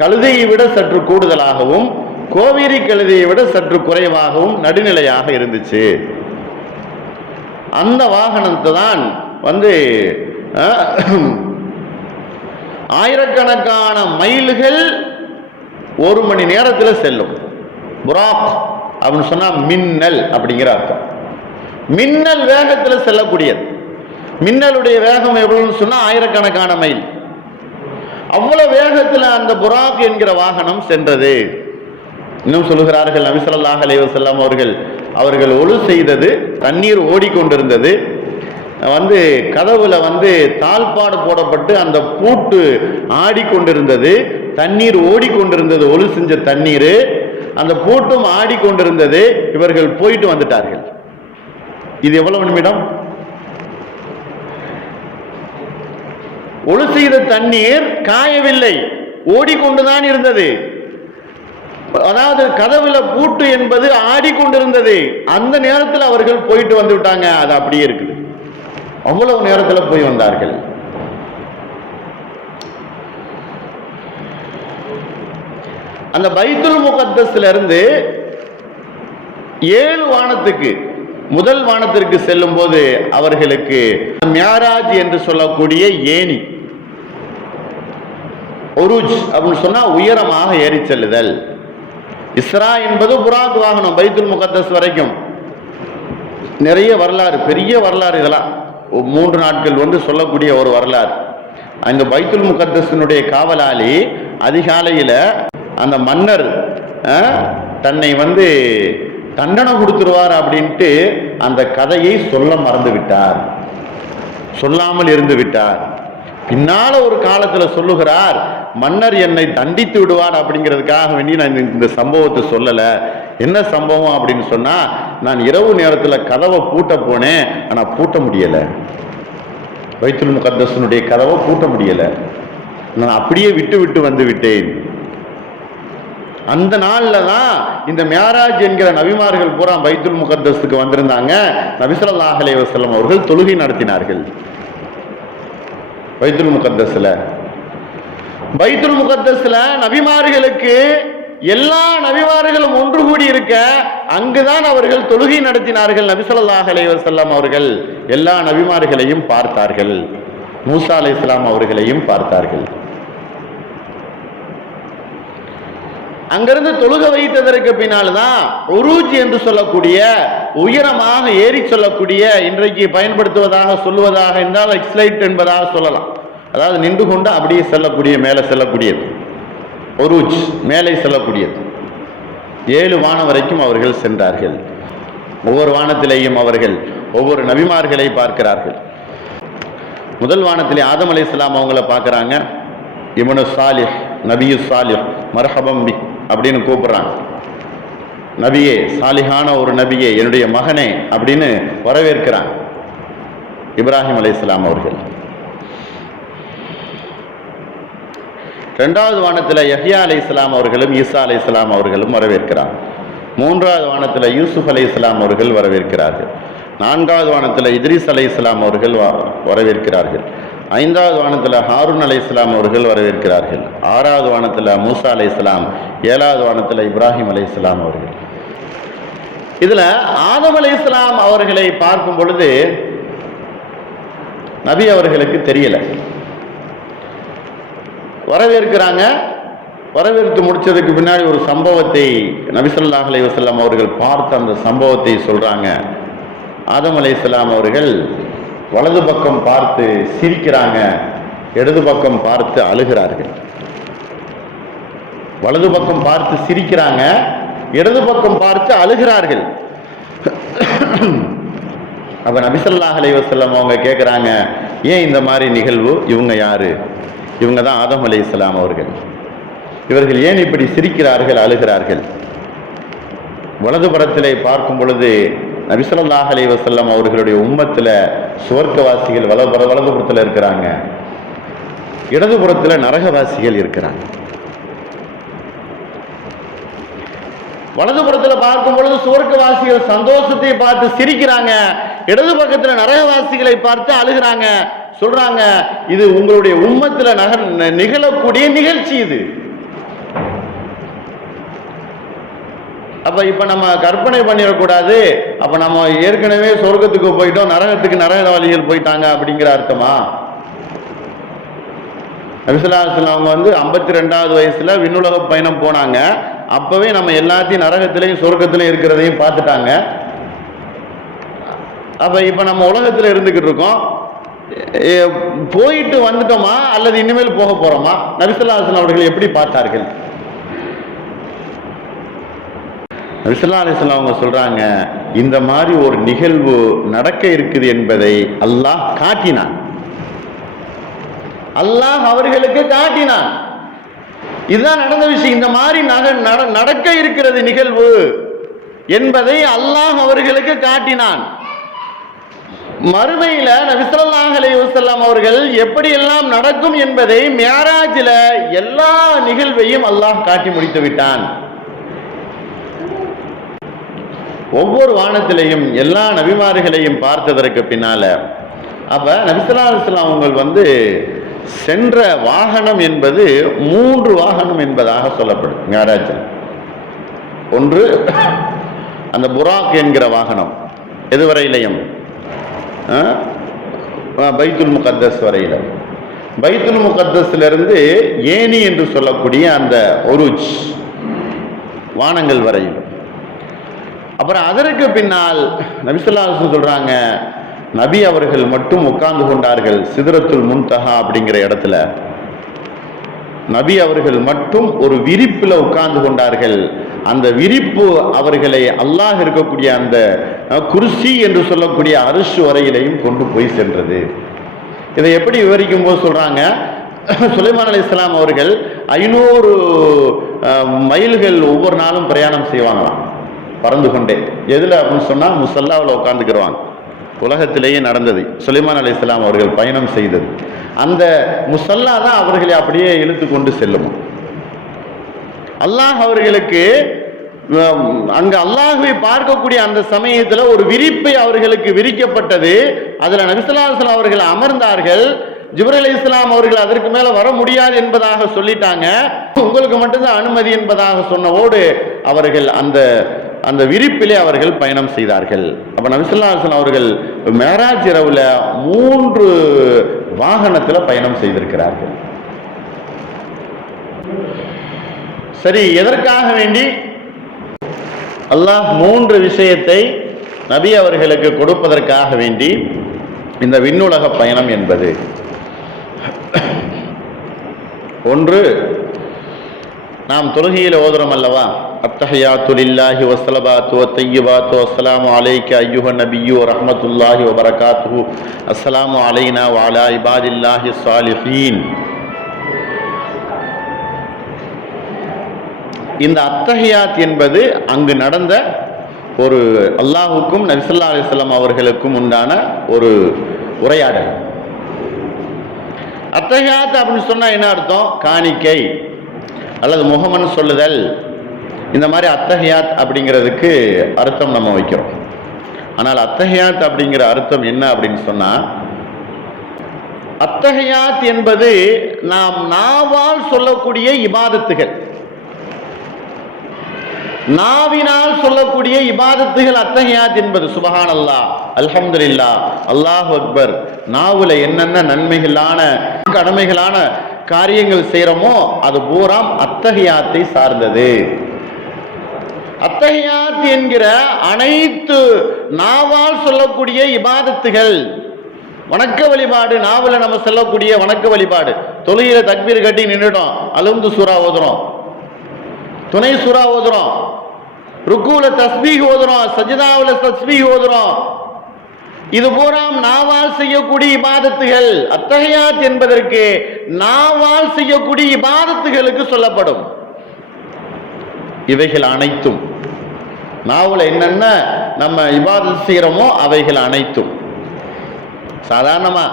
கழுதையை விட சற்று கூடுதலாகவும், கோவேரி கழுதையை விட சற்று குறைவாகவும் நடுநிலையாக இருந்துச்சு. அந்த வாகனத்தை தான் ஆயிரக்கணக்கான மைல்கள் ஒரு மணி நேரத்தில் செல்லும். புராக் அப்படின்னு சொன்னா மின்னல் அப்படிங்கிற அர்த்தம். மின்னல் வேகத்தில் செல்லக்கூடியது. மின்னலுடைய வேகம் எவ்வளவுன்னு சொன்னா ஆயிரக்கணக்கான மைல். அவ்வளவு வேகத்தில் அந்த புராக் என்கிற வாகனம் சென்றது. இன்னும் சொல்லுகிறார்கள், நபி ஸல்லல்லாஹு அலைஹி வஸல்லம் அவர்கள் ஒழு செய்தது, தண்ணீர் ஓடிக்கொண்டிருந்தது. கதவுல தாழ்பாடு போடப்பட்டு அந்த பூட்டு ஆடிக்கொண்டிருந்தது, தண்ணீர் ஓடிக்கொண்டிருந்தது, ஒழு செஞ்ச தண்ணீர், அந்த பூட்டும் ஆடிக்கொண்டிருந்தது. இவர்கள் போயிட்டு வந்துட்டார்கள். இது எவ்வளவு நிமிடம்? ஒழு செய்த தண்ணீர் காயவில்லை, ஓடிக்கொண்டுதான் இருந்தது. அதாவது கதவுல பூட்டு என்பது ஆடிக்கொண்டிருந்தது. அந்த நேரத்தில் அவர்கள் போயிட்டு வந்து விட்டாங்க. அது அப்படியே இருக்குது. அவ்வளவு நேரத்தில் போய் வந்தார்கள். அந்த பைத்துல் முகத்தஸ்ல இருந்து 7 வானத்துக்கு, முதல் வானத்திற்கு செல்லும் போது அவர்களுக்கு மியாராஜ் என்று சொல்லக்கூடிய ஏணி, உருஜ் அப்படின்னு சொன்னா உயரமாக ஏறி செல்லுதல். இஸ்ரா என்பது புராக் வாகனம். பைத்துல் முகத்தஸ் வரைக்கும் நிறைய வரலாறு, பெரிய வரலாறு. இதெல்லாம் 3 நாட்கள் சொல்லக்கூடிய ஒரு வரலாறு. அந்த பைத்துல் முகத்தஸினுடைய காவலாளி அதிகாலையில் அந்த மன்னர் தன்னை தண்டனை கொடுத்துருவார் அப்படின்ட்டு அந்த கதையை சொல்ல மறந்து விட்டார், சொல்லாமல் இருந்து விட்டார். பின்னால ஒரு காலத்தில் சொல்லுகிறார், மன்னர் என்னை தண்டித்து விடுவார் அப்படிங்கிறதுக்காக வேண்டி நான் இந்த சம்பவத்தை சொல்லல. என்ன சம்பவம் அப்படின்னு சொன்னா, நான் இரவு நேரத்தில் கதவை பூட்ட போனேன், ஆனா பூட்ட முடியல. பைத்துல் முகத்தஸினுடைய கதவை பூட்ட முடியல, நான் அப்படியே விட்டு வந்து விட்டேன். அந்த நாள்ல தான் இந்த மியாராஜ் என்கிற நபிமார்கள் பூரா பைத்துல் முகத்தஸுக்கு வந்திருந்தாங்க. நபி ஸல்லல்லாஹு அலைஹி வஸல்லம் அவர்கள் தொழுகை நடத்தினார்கள் பைத்துல் முகத்தஸ்ல. பைத்துல் முகத்தஸ்ல நபிமார்களுக்கு எல்லா நபிமார்களும் ஒன்று கூடி இருக்க அங்குதான் அவர்கள் தொழுகை நடத்தினார்கள். நபி ஸல்லல்லாஹு அலைஹி வஸல்லம் அவர்கள் எல்லா நபிமார்களையும் பார்த்தார்கள், மூசா அலைஹிஸ்ஸலாம் அவர்களையும் பார்த்தார்கள். அங்கிருந்து தொழுக வைத்ததற்கு பின்னால்தான் உருஜ் என்று சொல்லக்கூடிய உயரமாக ஏறி சொல்லக்கூடிய, இன்றைக்கு பயன்படுத்துவதாக சொல்லுவதாக இருந்தால் எக்ஸ்லைட் என்பதாக சொல்லலாம். அதாவது நின்று கொண்டு அப்படியே செல்லக்கூடிய, மேலே செல்லக்கூடியது உருஜ், மேலே செல்லக்கூடியது. 7 வானம் வரைக்கும் அவர்கள் சென்றார்கள். ஒவ்வொரு வானத்திலேயும் அவர்கள் ஒவ்வொரு நபிமார்களை பார்க்கிறார்கள். முதல் வானத்திலே ஆதம் அலைஹிஸ்ஸலாம் அவங்கள பார்க்குறாங்க. இப்னு சாலிஹ், நபியு சாலிஹ், மர்ஹபம் பி அப்படின்னு கூப்பிடுறாங்க. நபியே, சாலிஹான ஒரு நபியே, என்னுடைய மகனே அப்படின்னு வரவேற்கிறாங்க இப்ராஹிம் அலைஹிஸ்ஸலாம் அவர்கள். 2வது வானத்தில் யஹ்யா அலைஹிஸ்ஸலாம் அவர்களும் ஈசா அலைஹிஸ்ஸலாம் அவர்களும் வரவேற்கிறார். 3வது வானத்தில் யூசுப் அலைஹிஸ்ஸலாம் அவர்கள் வரவேற்கிறார்கள். 4வது வானத்தில் இத்ரீஸ் அலைஹிஸ்ஸலாம் அவர்கள் வரவேற்கிறார்கள். 5வது வானத்தில் ஹாரூன் அலைஹிஸ்ஸலாம் அவர்கள் வரவேற்கிறார்கள். 6வது வானத்தில் மூசா அலைஹிஸ்ஸலாம், 7வது வானத்தில் இப்ராஹிம் அலைஹிஸ்ஸலாம் அவர்கள். இதுல ஆதம் அலைஹிஸ்ஸலாம் அவர்களை பார்க்கும் பொழுது நபி அவர்களுக்கு தெரியல. வரவேற்கிறாங்க. வரவேற்று முடிச்சதுக்கு பின்னாடி ஒரு சம்பவத்தை நபி ஸல்லல்லாஹு அலைஹி வஸல்லம் அவர்கள் பார்த்த அந்த சம்பவத்தை சொல்றாங்க. ஆதம் அலைஹிஸ்ஸலாம் அவர்கள் வலது பக்கம் பார்த்து சிரிக்கிறாங்க, இடது பக்கம் பார்த்து அழுகிறார்கள். வலது பக்கம் பார்த்து சிரிக்கிறாங்க, இடது பக்கம் பார்த்து அழுகிறார்கள். அப்ப நபி ஸல்லல்லாஹு அலைஹி வஸல்லம் அவங்க கேட்குறாங்க, ஏன் இந்த மாதிரி நிகழ்வு? இவங்க யாரு? இவங்க தான் ஆதம் அலைஹிஸ்ஸலாம் அவர்கள். இவர்கள் ஏன் இப்படி சிரிக்கிறார்கள், அழுகிறார்கள்? வலதுபுறத்திலே பார்க்கும் பொழுது நபி ஸல்லல்லாஹு அலைஹி வஸல்லம் அவர்களுடைய உம்மத்தில் சுவர்க்கவாசிகள் வலதுபுறத்தில் இருக்கிறாங்க, இடதுபுறத்தில் நரகவாசிகள் இருக்கிறாங்க. வலதுபுறத்தில் பார்க்கும் பொழுது சுவர்க்கவாசிகள் சந்தோஷத்தை பார்த்து சிரிக்கிறாங்க, இடது பக்கத்தில் நரகவாசிகளை பார்த்து அழுகிறாங்க. சொல்றாங்க, இது உங்களுடைய உம்மத்தில் நிகழக்கூடிய நிகழ்ச்சி இது. அப்ப இப்ப நம்ம கற்பனை பண்ணிடக்கூடாது, அப்ப நம்ம ஏற்கனவே சொர்க்கத்துக்கு போயிட்டோம், நரகத்துக்கு நரகவாசிகள் போயிட்டாங்க அப்படிங்கிற அர்த்தமா? நபி ஸல்லல்லாஹு அலைஹி வஸல்லம் அவங்க 52வது வயசுல விண்ணுலக பயணம் போனாங்க. அப்பவே நம்ம எல்லாத்தையும் நரகத்திலையும் சொர்க்கத்திலையும் இருக்கிறதையும் பார்த்துட்டாங்க. அப்ப இப்ப நம்ம உலகத்துல இருந்துகிட்டு இருக்கோம், போயிட்டு வந்துட்டோமா அல்லது இனிமேல் போக போறோமா? நபி ஸல்லல்லாஹு அலைஹி வஸல்லம் அவர்கள் எப்படி பார்த்தார்கள்? நபி ஸல்லல்லாஹு அலைஹி வஸல்லம் அவங்க சொல்றாங்க, இந்த மாதிரி ஒரு நிகழ்வு நடக்க இருக்குது என்பதை அல்லாஹ் காட்டினான். அல்லாஹ் அவர்களுக்கு காட்டினான். இதுதான் நடந்த விஷயம். இந்த மாதிரி நடக்க இருக்கிறது நிகழ்வு என்பதை அல்லாஹ் அவர்களுக்கு காட்டினான். மறுமையில நபி ஸல்லல்லாஹு அலைஹி வஸல்லம் அவர்கள் எப்படி எல்லாம் நடக்கும் என்பதை மிஅராஜில எல்லா நிகழ்வையும் அல்லாஹ் காட்டி முடித்து விட்டான். ஒவ்வொரு வானத்திலையும் எல்லா நபிமார்களையும் பார்த்ததற்கு பின்னால அப்ப நபி ஸல்லல்லாஹு அலைஹி வஸல்லம் அவங்க சென்ற வாகனம் என்பது 3 வாகனம் என்பதாக சொல்லப்படும் மிஅராஜில். ஒன்று அந்த புராக் என்கிற வாகனம், எதுவரையிலையும் பைத்துல் முகத்தஸ் வரையில, பைத்துல் முகத்தஸிலிருந்து ஏனி என்று சொல்லக்கூடிய அந்த உருஜ் வானங்கள் வரையில். அப்புறம் அதற்கு பின்னால் நபி ஸல்லல்லாஹு அலைஹி வஸல்லம் சொல்றாங்க, நபி அவர்கள் மட்டும் உட்கார்ந்து கொண்டார்கள் சிதறத்துல் முன்தஹா அப்படிங்கிற இடத்துல. நபி அவர்கள் மட்டும் ஒரு விரிப்புல உட்கார்ந்து கொண்டார்கள். அந்த விரிப்பு அவர்களை அல்லாஹ் இருக்கக்கூடிய அந்த குர்சி என்று சொல்லக்கூடிய அரிஷ் வரையிலையும் கொண்டு போய் சென்றது. இதை எப்படி விவரிக்கும் போது சொல்றாங்க, சுலைமான் அலைஹிஸ்ஸலாம் அவர்கள் 500 மைல்கள் ஒவ்வொரு நாளும் பிரயாணம் செய்வாங்களாம் பறந்து கொண்டே. எதுல அப்படின்னு சொன்னா முசல்லாவில் உட்கார்ந்துக்கிடுவாங்க. உலகத்திலேயே நடந்தது, சுலைமான் அலைஹிஸ்ஸலாம் அவர்கள் பயணம் செய்தது. அந்த முசல்லா தான் அவர்களை அப்படியே இழுத்து கொண்டு செல்லும். அல்லாஹ் அவர்களுக்கு அங்க அல்லாஹ்வை பார்க்கக்கூடிய அந்த சமயத்துல ஒரு விரிப்பை அவர்களுக்கு விரிக்கப்பட்டது. அதுல நபி ஸல்லல்லாஹு அலைஹி வஸல்லம் அவர்கள் அமர்ந்தார்கள். ஜிப்ரீல் அலைஹிஸ்ஸலாம் அவர்கள் அதற்கு மேல வர முடியாது என்பதாக சொல்லிட்டாங்க. உங்களுக்கு மட்டும்தான் அனுமதி என்பதாக சொன்னவோடு அவர்கள் அந்த அந்த விரிப்பிலே அவர்கள் பயணம் செய்தார்கள். அப்ப நபி ஸல்லல்லாஹு அலைஹி வஸல்லம் அவர்கள் மிஅராஜ் இரவுல 3 வாகனத்துல பயணம் செய்திருக்கிறார்கள். சரி, எதற்காக வேண்டி அல்லாஹ் 3 விஷயத்தை நபி அவர்களுக்கு கொடுப்பதற்காக வேண்டி இந்த விண்ணுலக பயணம் என்பது? ஒன்று, நாம் தொழுகையில் ஓதுறோம் அல்லவா, அத்தஹியாத்து லில்லாஹி வஸ்ஸலவாத்து வத்தய்யிபாத்து வஸ்ஸலாமு அலைக்க அய்யுஹன் நபிய்யு வரஹ்மத்துல்லாஹி வபரகாத்துஹு அஸ்ஸலாமு அலைனா வ அலா இபாதில்லாஹி ஸாலிஹீன். இந்த அத்தஹியாத் என்பது அங்கு நடந்த ஒரு அல்லாஹுக்கும் நபி ஸல்லல்லாஹு அலைஹி வஸல்லம் அவர்களுக்கும் உண்டான ஒரு உரையாடல். அத்தஹியாத் அப்படின்னு சொன்னா என்ன அர்த்தம்? காணிக்கை அல்லது முகமன் சொல்லுதல். இந்த மாதிரி அத்தஹியாத் அப்படிங்கிறதுக்கு அர்த்தம் நம்ம வைக்கிறோம். ஆனால் அத்தஹியாத் அப்படிங்கிற அர்த்தம் என்ன அப்படின்னு சொன்னா, அத்தஹியாத் என்பது நாம் நாவால் சொல்லக்கூடிய இபாதத்துகள், நாவினால் சொல்லக்கூடிய இபாதத்துகள் அத்தஹியாத் என்பது. சுபஹானல்லாஹ், அல்ஹம்துலில்லாஹ், அல்லாஹு அக்பர். நாவுல என்னென்ன நன்மைகளான கடமைகளான காரியங்கள் செய்யறோமோ அது பூரா அத்தஹியாத்தை சார்ந்தது. அத்தஹியாத் என்கிற அனைத்து நாவால் சொல்லக்கூடிய இபாதத்துகள், வணக்க வழிபாடு, நாவல நம்ம சொல்லக்கூடிய வணக்க வழிபாடு. தொழுகையில தக்பீர் கட்டி நின்றுட்டோம், அல்ஹம்து சூரா ஓதுறோம், துணை சூரா ஓதுறோம், ருக்குல தஸ்பீஹ் ஓதுறோம், சஜ்தாவுல தஸ்பீஹ் ஓதுறோம். இது பூராம் நாவால் செய்யக்கூடிய இபாதத்துகள். அத்தஹியாத் என்பதற்கு நாவால் செய்யக்கூடிய இபாதத்துகளுக்கு சொல்லப்படும். இவைகள் அனைத்தும் நாவுல என்னென்ன நம்ம இபாதத் செய்யறோமோ அவைகள் அனைத்தும். சாதாரணமா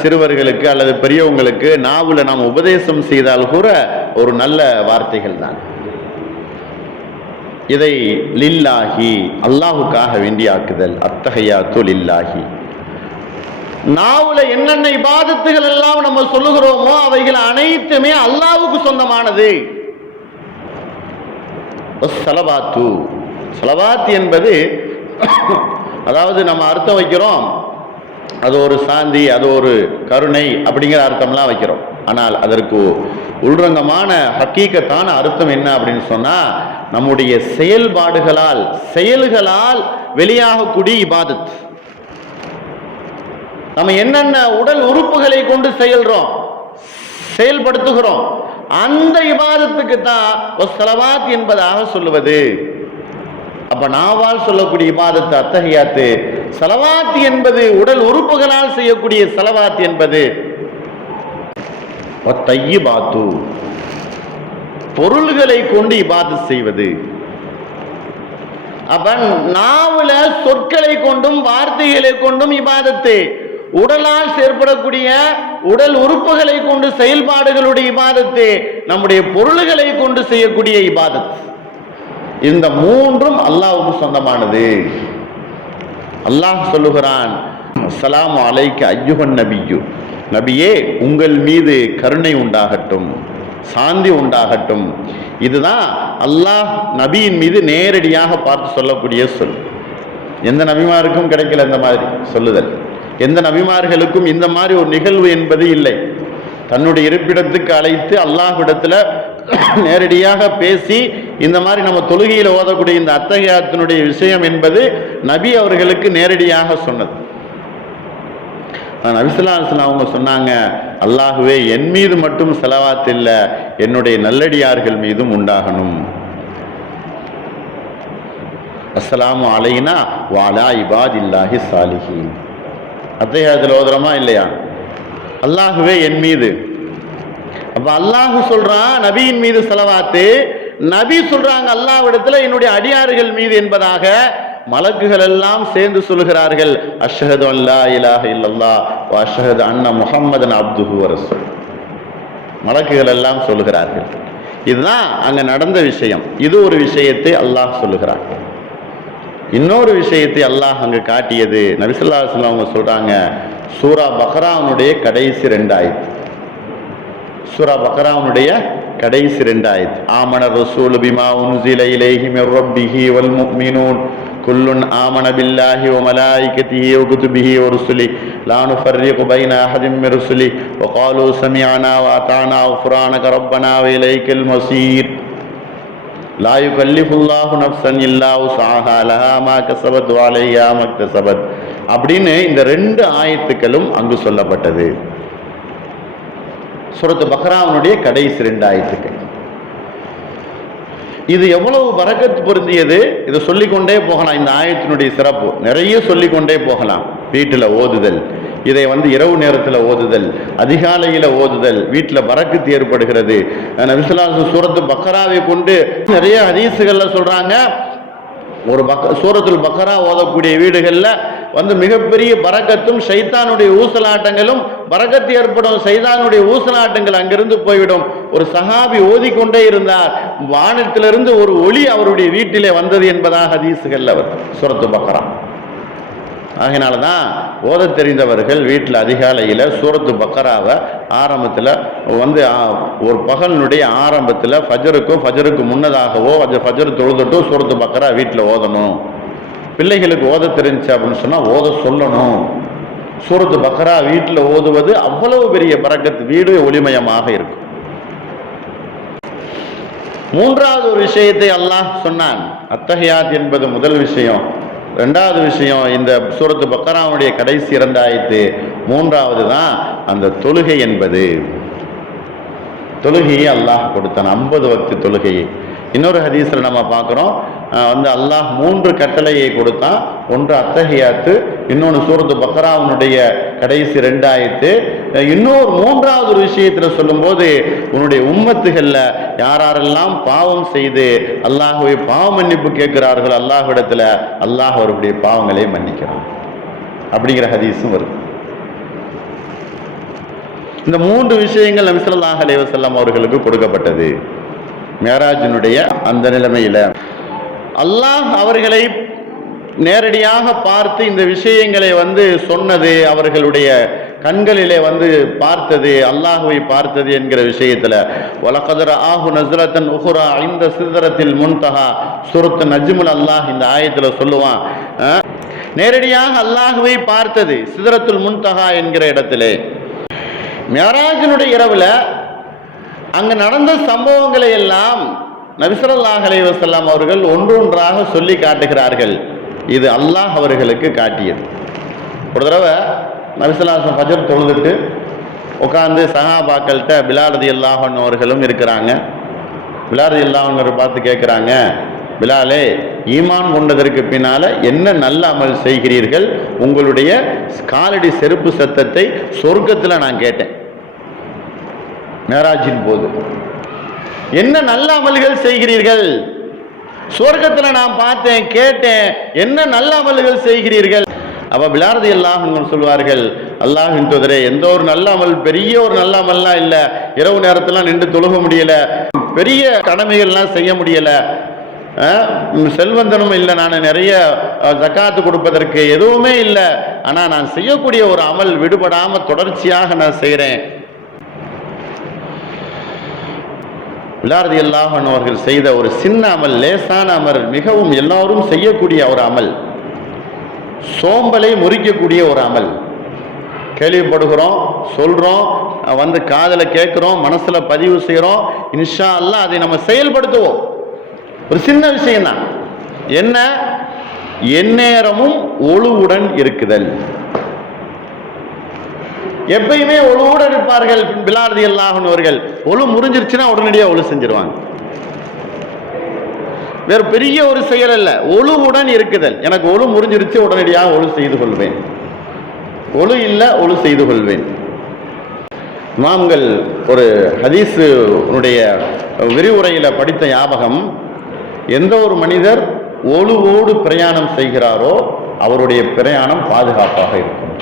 சிறுவர்களுக்கு அல்லது பெரியவங்களுக்கு நாவுல நாம் உபதேசம் செய்தால் கூட ஒரு நல்ல வார்த்தைகள் தான். இதை லில்லாஹி, அல்லாஹுக்காக வேண்டி ஆக்குதல். அத்தஹியாத்து லில்லாஹி. நாவுல என்னென்ன இபாதத்துகள் எல்லாம் நம்ம சொல்லுகிறோமோ அவைகள் அனைத்துமே அல்லாஹ்வுக்கு சொந்தமானது. ஸலவாத்து, ஸலவாத் என்பது அதாவது நம்ம அர்த்தம் வைக்கிறோம், அது ஒரு சாந்தி, அது ஒரு கருணை அப்படிங்கிற அர்த்தம்லாம் வைக்கிறோம். ஆனால் அதற்கு உள்ரங்கமான ஹக்கீக்கத்தான அர்த்தம் என்ன அப்படின்னு சொன்னா, நம்முடைய செயல்பாடுகளால் செயல்களால் வெளியாகக்கூடிய இபாதத். நம்ம என்னென்ன உடல் உறுப்புகளை கொண்டு செயல்படுத்துகிறோம் அந்த இபாதத்துக்கு தான் ஸலவாத் என்பதாக சொல்லுவது. அப்ப நாவால் சொல்லக்கூடிய இபாதத்து அத்தஹியாத்து. ஸலவாத் என்பது உடல் உறுப்புகளால் செய்யக்கூடிய ஸலவாத் என்பது வத்தய்யிபாத்து, பொருள்களை கொண்டு இபாதத் செய்வது. அப்ப நாவுல சொற்களை கொண்டும் வார்த்தைகளை கொண்டும் இபாதத்து, உடலால் செயற்படக்கூடிய உடல் உறுப்புகளை கொண்டு செயல்பாடுகளுடைய இபாதத்து, நம்முடைய பொருள்களை கொண்டு செய்யக்கூடிய இபாதத். இந்த மூன்றும் அல்லாஹ்வுக்கு சொந்தமானது. அல்லாஹ் சொல்லுகிறான், அஸ்ஸலாமு அலைக்க அய்யுஹன் நபியு, நபியே உங்கள் மீது கருணை உண்டாகட்டும், சாந்தி உண்டாகட்டும். இதுதான் அல்லாஹ் நபியின் மீது நேரடியாக பார்த்து சொல்லக்கூடிய சொல். எந்த நபிமாருக்கும் கிடைக்கல இந்த மாதிரி சொல்லுதல். எந்த நபிமார்களுக்கும் இந்த மாதிரி ஒரு நிகழ்வு என்பது இல்லை. தன்னுடைய இருப்பிடத்துக்கு அழைத்து அல்லாஹ்விடத்துல நேரடியாக பேசி இந்த மாதிரி நம்ம தொழுகையில் ஓதக்கூடிய இந்த அத்தஹியாத்தினுடைய விஷயம் என்பது நபி அவர்களுக்கு நேரடியாக சொன்னது. நபி ஸல்லல்லாஹு அலைஹி வஸல்லம் அவங்க சொன்னாங்க, அல்லாஹுவே என் மீது மட்டும் ஸலவாத் இல்ல, என்னுடைய நல்லடியார்கள் மீதும் உண்டாகணும். அஸ்ஸலாமு அலைனா வ அலா இபாதில்லாஹி ஸாலிஹீன். அத்தஹியாத்தில் ஓதுறோமா இல்லையா? அல்லாஹுவே என் மீது. அப்ப அல்லாஹ் சொல்றான் நபியின் மீது ஸலவாத்து, நபி சொல்றாங்க அல்லாஹ்விடத்துல என்னுடைய அடியார்கள் மீது என்பதாக. மலக்குகள் எல்லாம் சேர்ந்து சொல்கிறார்கள், அஷ்ஹது அல்லா இலாஹ இல்லல்லாஹ் வ அஷ்ஹது அன்ன முஹம்மதன் அப்துஹு வ ரசூல். மலக்குகள் எல்லாம் சொல்கிறார்கள். இதுதான் அங்க நடந்த விஷயம். இது ஒரு விஷயத்தை அல்லாஹ் சொல்லுகிறான். இன்னொரு விஷயத்தை அல்லாஹ் அங்கு காட்டியது, நபி ஸல்லல்லாஹு அலைஹி வஸல்லம் அவங்க சொல்றாங்க, சூரா பக்ராவுடைய கடைசி 2 ஆயத்து. சூரா பக்ராவுடைய கடைசி 2 ஆயத்து. ஆமன ரசூல் பிமா உன்ஸில இலைஹி மிர் ரப்பிஹி வல் முஃமினூன் குல்லுன் ஆமன பில்லாஹி வ மலாயிகத்திஹி வ குதுபிஹி வ ருசுலிஹி லா நுஃபர்ரிகு பைன அஹதின் மிர் ருசுலிஹி வ காலூ சமிஅனா வ அதானா குஃப்ரானக ரப்பனா வ இலைக்கல் மஸீர் லா யுகல்லிஃபுல்லாஹு நஃப்ஸன் இல்லா உஸ்ஆஹா லஹா மா கஸபத் வ அலைஹா மக்தஸபத். அப்படின்னு இந்த 2 ஆயத்துக்களும் அங்கு சொல்லப்பட்டது. சூரத்து பக்ராவுடைய கடைசி 2 ஆயத்துக்கள். இது எவ்வளவு பரக்கத் பொருந்தியது, இதை சொல்லிக்கொண்டே போகலாம். இந்த ஆயத்தினுடைய சிறப்பு நிறைய சொல்லிக்கொண்டே போகலாம். வீட்டில் ஓதுதல், இதை இரவு நேரத்தில் ஓதுதல், அதிகாலையில் ஓதுதல், வீட்டில் பரக்கத்து ஏற்படுகிறது. நபி ஸல்லல்லாஹு அலைஹி வஸல்லம் சூரத்து பக்ராவை கொண்டு நிறைய ஹதீஸுகள்ல சொல்றாங்க, ஒரு சூரத்துல் பக்ரா ஓதக்கூடிய வீடுகளில் மிகப்பெரிய பரக்கத்தும் ஷைத்தானுடைய ஊசலாட்டங்களும் பரக்கத்து ஏற்படும். ஷைத்தானுடைய ஊசலாட்டங்கள் அங்கிருந்து போய்விடும். ஒரு சஹாபி ஓதிக்கொண்டே இருந்தார், வானத்திலிருந்து ஒரு ஒளி அவருடைய வீட்டிலே வந்தது என்பதாக ஹதீஸுகள் சூரத்து பக்ரா. அதனாலதான் ஓத தெரிந்தவர்கள் வீட்டில் அதிகாலையில் சூரத்து பக்ராவை ஆரம்பத்தில் ஒரு பகலினுடைய ஆரம்பத்தில் ஃபஜருக்கு முன்னதாகவோ ஃபஜர் தொழுதுட்டோ சூரத்து பக்ரா வீட்டில் ஓதணும். பிள்ளைகளுக்கு ஓத தெரிஞ்சு அப்படின்னு சொன்னால் ஓத சொல்லணும். சூரத்து பக்ரா வீட்டில் ஓதுவது அவ்வளவு பெரிய பரக்கத்து, வீடு ஒளிமயமாக இருக்கும். மூன்றாவது ஒரு விஷயத்தை அல்லாஹ் சொன்னான். அத்தஹியாத் என்பது முதல் விஷயம். 2வது விஷயம் இந்த சூரத்து பக்ராவுடைய கடைசி 2 ஆயத்து. 3வது தான் அந்த தொழுகை என்பது. தொழுகையை அல்லாஹ் கொடுத்தான், 50 வக்து தொழுகையை. இன்னொரு ஹதீஸ்ல நம்ம பார்க்கிறோம், அல்லாஹ் 3 கட்டளையை கொடுத்தான். ஒன்று அத்தஹியாத்து, இன்னொன்று சூரத்து பக்ராவுடைய கடைசி 2 ஆயத்து. இன்னொரு 3வது ஒரு விஷயத்துல சொல்லும்போது, உன்னுடைய உம்மத்துகள்ல யாரெல்லாம் பாவம் செய்து அல்லாஹ்வை பாவ மன்னிப்பு கேட்கிறார்கள் அல்லாஹ்விடத்துல, அல்லாஹ் அவருடைய பாவங்களை மன்னிக்கிறான் அப்படிங்கிற ஹதீஸும் வருது. இந்த 3 விஷயங்கள் நபி ஸல்லல்லாஹு அலைஹி வஸல்லம் அவர்களுக்கு கொடுக்கப்பட்டது. மேராஜினுடைய அந்த நிலைமையில அல்லாஹ் அவர்களை நேரடியாக பார்த்து இந்த விஷயங்களை சொன்னது, அவர்களுடைய கண்களிலே பார்த்தது, அல்லாஹுவை பார்த்தது என்கிற விஷயத்துல வலகத் ரஆஹு நஸ்ரத்தன் உஹ்ரா இந்த சித்ரத்தில் முன்தஹா சூரத்து நஜ்முல் அல்லாஹ் இந்த ஆயத்துல சொல்லுவான், நேரடியாக அல்லாஹுவை பார்த்தது சித்ரத்துல் முன்தஹா என்கிற இடத்திலே. மேராஜினுடைய இரவுல அங்க நடந்த சம்பவங்களை எல்லாம் நபி ஸல்லல்லாஹு அலைஹி வஸல்லம் அவர்கள் ஒன்றொன்றாக சொல்லி காட்டுகிறார்கள். இது அல்லாஹ் அவர்களுக்கு காட்டியது. ஒரு தடவை நபி ஸல்லல்லாஹு அலைஹி வஸல்லம் ஃபஜர் தொழுதுட்டு உட்கார்ந்து சஹாபாக்கள்கிட்ட பிலால் ரலியல்லாஹு அன்ஹு அவர்களும் இருக்கிறாங்க. பிலால் ரலியல்லாஹு அன்ஹு பார்த்து கேட்குறாங்க, பிலாலே, ஈமான் கொண்டதற்கு பின்னால என்ன நல்ல அமல் செய்கிறீர்கள்? உங்களுடைய காலடி செருப்பு சத்தத்தை சொர்க்கத்தில் நான் கேட்டேன் மேராஜின் போது. என்ன நல்ல அமல்கள் செய்கிறீர்கள்? சொர்க்கத்தில் நான் பார்த்தேன், கேட்டேன், என்ன நல்ல அமல்கள் செய்கிறீர்கள்? அப்ப பிலால் ரலியல்லாஹு அன்ஹு சொல்வார்கள், அல்லாஹ்வின் தூதரே, எந்த ஒரு நல்ல அமல், பெரிய ஒரு நல்ல அமல்லாம் இல்லை, இரவு நேரத்தில் நின்று தொழுக முடியல, பெரிய கடமைகள்லாம் செய்ய முடியல, செல்வந்தனும் இல்லை, நான் நிறைய ஜக்காத்து கொடுப்பதற்கு எதுவுமே இல்லை, ஆனால் நான் செய்யக்கூடிய ஒரு அமல் விடுபடாம தொடர்ச்சியாக நான் செய்கிறேன். பிலால் ரலியல்லாஹு அன்ஹு அவர்கள் செய்த ஒரு சின்ன அமல், லேசான அமல், மிகவும் எல்லாரும் செய்யக்கூடிய ஒரு அமல், சோம்பலை முறிக்கக்கூடிய ஒரு அமல். கேள்விப்படுகிறோம், சொல்றோம், காதில் கேட்கிறோம், மனசுல பதிவு செய்கிறோம், இன்ஷா அல்லாஹ் அதை நம்ம செயல்படுத்துவோம். ஒரு சின்ன விஷயம் தான். என்ன? எந்நேரமும் ஒழுவுடன் இருக்குதல். எப்பயுமே ஒழுவுடன் இருப்பார்கள் பிலால் ரலியல்லாஹு அன்ஹு அவர்கள். ஒழு முறிஞ்சிருச்சுன்னா உடனடியாக ஒழு செஞ்சிருவாங்க. வேற பெரிய ஒரு செயல் அல்ல, ஒழுவுடன் இருக்குதல். எனக்கு ஒழு முறிஞ்சிருச்சு, உடனடியாக ஒழு செய்து கொள்வேன். ஒழு இல்லை, ஒழு செய்து கொள்வேன். இமாம்கள் ஒரு ஹதீஸுடைய விரிவுரையில படித்த ஞாபகம், எந்த ஒரு மனிதர் ஒழுவோடு பிரயாணம் செய்கிறாரோ அவருடைய பிரயாணம் பாதுகாப்பாக இருக்கும்.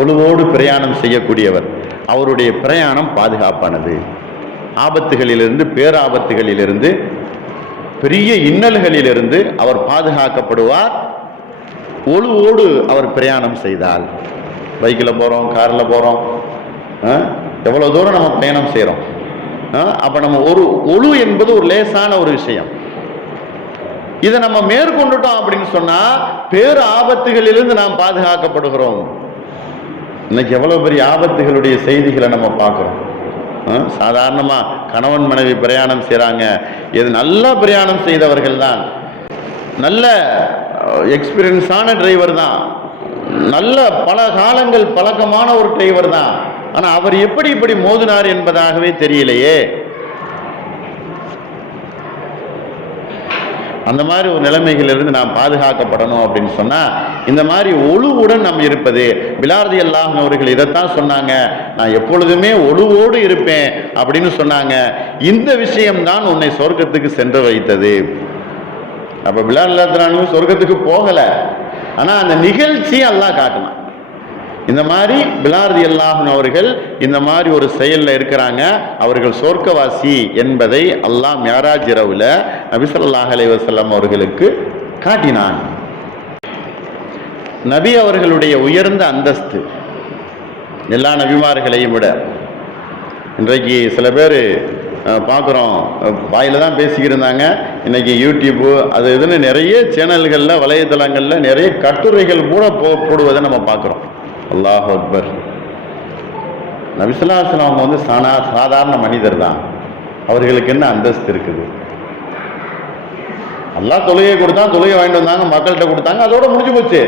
ஒழுவோடு பிரயாணம் செய்யக்கூடியவர், அவருடைய பிரயாணம் பாதுகாப்பானது. ஆபத்துகளிலிருந்து, பேராபத்துகளிலிருந்து, பெரிய இன்னல்களிலிருந்து அவர் பாதுகாக்கப்படுவார். ஒழுவோடு அவர் பிரயாணம் செய்தால். பைக்கில் போகிறோம், காரில் போகிறோம், எவ்வளோ தூரம் நம்ம பயணம் செய்கிறோம். அப்போ நம்ம ஒழு என்பது ஒரு லேசான ஒரு விஷயம். இதை நம்ம மேற்கொண்டுட்டோம் அப்படின்னு சொன்னால் பேரு ஆபத்துகளிலிருந்து நாம் பாதுகாக்கப்படுகிறோம். இன்னைக்கு எவ்வளோ பெரிய ஆபத்துகளுடைய செய்திகளை நம்ம பார்க்குறோம். சாதாரணமாக கணவன் மனைவி பிரயாணம் செய்கிறாங்க, இது நல்ல பிரயாணம் செய்தவர்கள் தான், நல்ல எக்ஸ்பீரியன்ஸான டிரைவர் தான், நல்ல பல காலங்கள் பழக்கமான ஒரு டிரைவர் தான், ஆனால் அவர் எப்படி இப்படி மோதினார் என்பதாகவே தெரியலையே. அந்த மாதிரி ஒரு நிலைமைகளிலிருந்து நாம் பாதுகாக்கப்படணும் அப்படின்னு சொன்னால் இந்த மாதிரி ஒழுவுடன் நாம் இருப்பது. பிலால் ரலியல்லாஹு அன்ஹு அவர்கள் இதைத்தான் சொன்னாங்க, நான் எப்பொழுதுமே ஒழுவோடு இருப்பேன் அப்படின்னு சொன்னாங்க. இந்த விஷயம்தான் உன்னை சொர்க்கத்துக்கு சென்று வைத்தது. அப்போ பிலால் ரலியல்லாஹு அன்ஹு சொர்க்கத்துக்கு போகலை, ஆனால் அந்த நிகழ்ச்சி அல்லாஹ் காட்டினான். இந்த மாதிரி பிலால் ரலியல்லாஹு அன்ஹு அவர்கள் இந்த மாதிரி ஒரு செயலில் இருக்கிறாங்க, அவர்கள் சொர்க்கவாசி என்பதை அல்லாஹ் மிஅராஜ் இரவுல நபி ஸல்லல்லாஹு அலைஹி வஸல்லம் அவர்களுக்கு காட்டினான். நபி அவர்களுடைய உயர்ந்த அந்தஸ்து எல்லா நபிமார்களையும் விட. இன்றைக்கு சில பேர் பார்க்குறோம், வாயில தான் பேசிக்கிருந்தாங்க, இன்னைக்கு யூடியூப்பு அது இதுன்னு நிறைய சேனல்களில், வலைத்தளங்களில் நிறைய கட்டுரைகள் கூட போடுவதை நம்ம பார்க்குறோம். அல்லாஹ் அக்பர். நபி ஸல்லல்லாஹு அலைஹி வஸல்லம் அவங்க சாதாரண மனிதர் தான், அவர்களுக்கு என்ன அந்தஸ்து இருக்குது? அல்லாஹ் தொழுகை கொடுத்தான், தொழுகை வாங்கிட்டு வந்தாங்க, மக்கள்கிட்ட கொடுத்தாங்க, அதோட முடிஞ்சு போச்சு.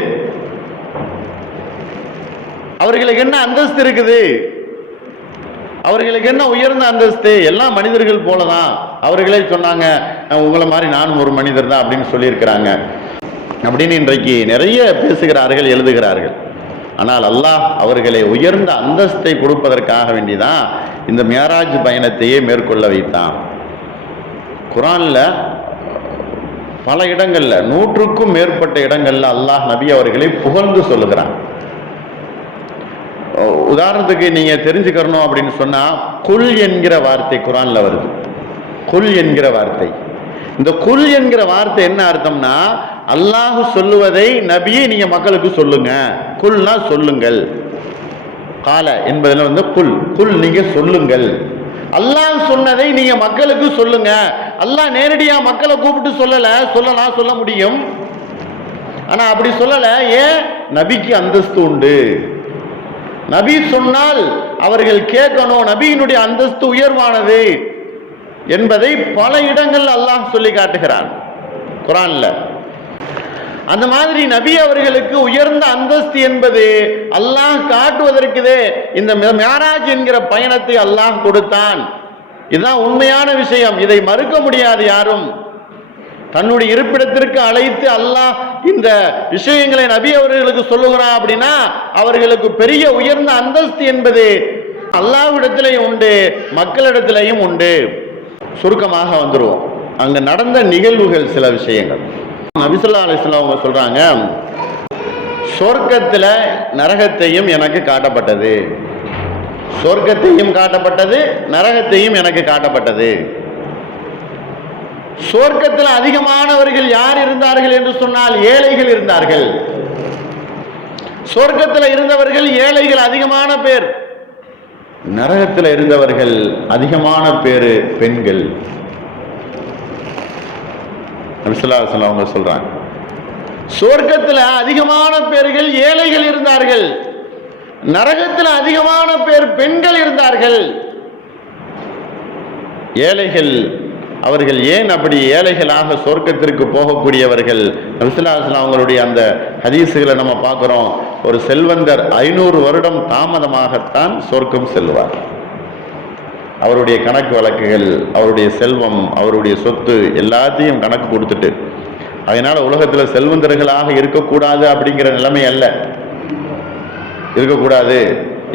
அவர்களுக்கு என்ன அந்தஸ்து இருக்குது? அவர்களுக்கு என்ன உயர்ந்த அந்தஸ்து? எல்லா மனிதர்கள் போலதான். அவர்களே சொன்னாங்க, உங்களை மாதிரி நானும் ஒரு மனிதர் தான் அப்படின்னு சொல்லியிருக்கிறாங்க. அப்படின்னு இன்றைக்கு நிறைய பேசுகிறார்கள், எழுதுகிறார்கள். ஆனால் அல்லாஹ் அவர்களை உயர்ந்த அந்தஸ்தை கொடுப்பதற்காக வேண்டிதான் இந்த மியராஜ் பயணத்தையே மேற்கொள்ள வைத்தான். குர்ஆன்ல பல இடங்கள்ல, 100க்கும் மேற்பட்ட இடங்கள்ல அல்லாஹ் நபி அவர்களை புகழ்ந்து சொல்லுகிறான். உதாரணத்துக்கு நீங்க தெரிஞ்சுக்கணும் அப்படின்னு சொன்னா, குல் என்கிற வார்த்தை குர்ஆன்ல வருது. குல் என்கிற வார்த்தை, இந்த குல் என்கிற வார்த்தை என்ன அர்த்தம்னா, அல்லாஹ் சொல்லுவதை நபியை நீங்க மக்களுக்கு சொல்லுங்க. குல்னா சொல்லுங்கள். கால என்பதில் வந்து குல், குல் நீங்க சொல்லுங்கள். அல்லாஹ் சொன்னதை நீங்க மக்களுக்கு சொல்லுங்க. அல்லாஹ் நேரடியா மக்களை கூப்பிட்டு சொல்லலாம், சொல்ல முடியும். ஆனா அப்படி சொல்லல. ஏன்? நபிக்கு அந்தஸ்து உண்டு. நபி சொன்னால் அவர்கள் கேட்கணும். நபியினுடைய அந்தஸ்து உயர்வானது என்பதை பல இடங்கள் அல்லாஹ் சொல்லி காட்டுகிறான் குர்ஆன்ல. அந்த மாதிரி நபி அவர்களுக்கு உயர்ந்த அந்தஸ்து என்பது அல்லாஹ் காட்டுவதற்குதே இந்த மியராஜ் என்கிற பயணத்தை அல்லாஹ் கொடுத்தான். இதுதான் உண்மையான விஷயம். இதை மறுக்க முடியாது யாரும். தன்னுடைய இருப்பிடத்திற்கு அழைத்து அல்லாஹ் இந்த விஷயங்களை நபி அவர்களுக்கு சொல்லுகிறான் அப்படின்னா அவர்களுக்கு பெரிய உயர்ந்த அந்தஸ்து என்பது அல்லாஹ்விடத்திலேயும் உண்டு, மக்களிடத்திலேயும் உண்டு. சுருக்கமாக வந்துருவோம். அங்க நடந்த நிகழ்வுகள், சில விஷயங்கள். நபி ஸல்லல்லாஹு அலைஹி வஸல்லம் அவங்க சொல்றாங்க, சொர்க்கத்தில் நரகத்தையும் எனக்கு காட்டப்பட்டது, சொர்க்கத்தையும் காட்டப்பட்டது, நரகத்தையும் எனக்கு காட்டப்பட்டது. சொர்க்கத்தில் அதிகமானவர்கள் யார் இருந்தார்கள் என்று சொன்னால் ஏழைகள் இருந்தார்கள். சொர்க்கத்தில் இருந்தவர்கள் ஏழைகள் அதிகமான பேர். நரகத்தில் இருந்தவர்கள் அதிகமான பேரு பெண்கள். நபி ஸல்லல்லாஹு அலைஹி வஸல்லம் அவங்க சொல்றாங்க, சொர்க்கத்தில் அதிகமான பேர்கள் ஏழைகள் இருந்தார்கள், நரகத்தில் அதிகமான பேர் பெண்கள் இருந்தார்கள். ஏழைகள் அவர்கள் ஏன் அப்படி ஏழைகளாக சொர்க்கத்திற்கு போகக்கூடியவர்கள்? நபி ஸல்லல்லாஹு அலைஹி வஸல்லம் அவங்களுடைய அந்த ஹதீஸுகளை நம்ம பார்க்கிறோம். ஒரு செல்வந்தர் 500 வருடம் தாமதமாகத்தான் சொர்க்கம் செல்வார். அவருடைய கணக்கு வழக்குகள், அவருடைய செல்வம், அவருடைய சொத்து எல்லாத்தையும் கணக்கு கொடுத்துட்டு, அதனால உலகத்தில் செல்வந்தர்களாக இருக்கக்கூடாது அப்படிங்கிற நிலைமை அல்ல, இருக்கக்கூடாது,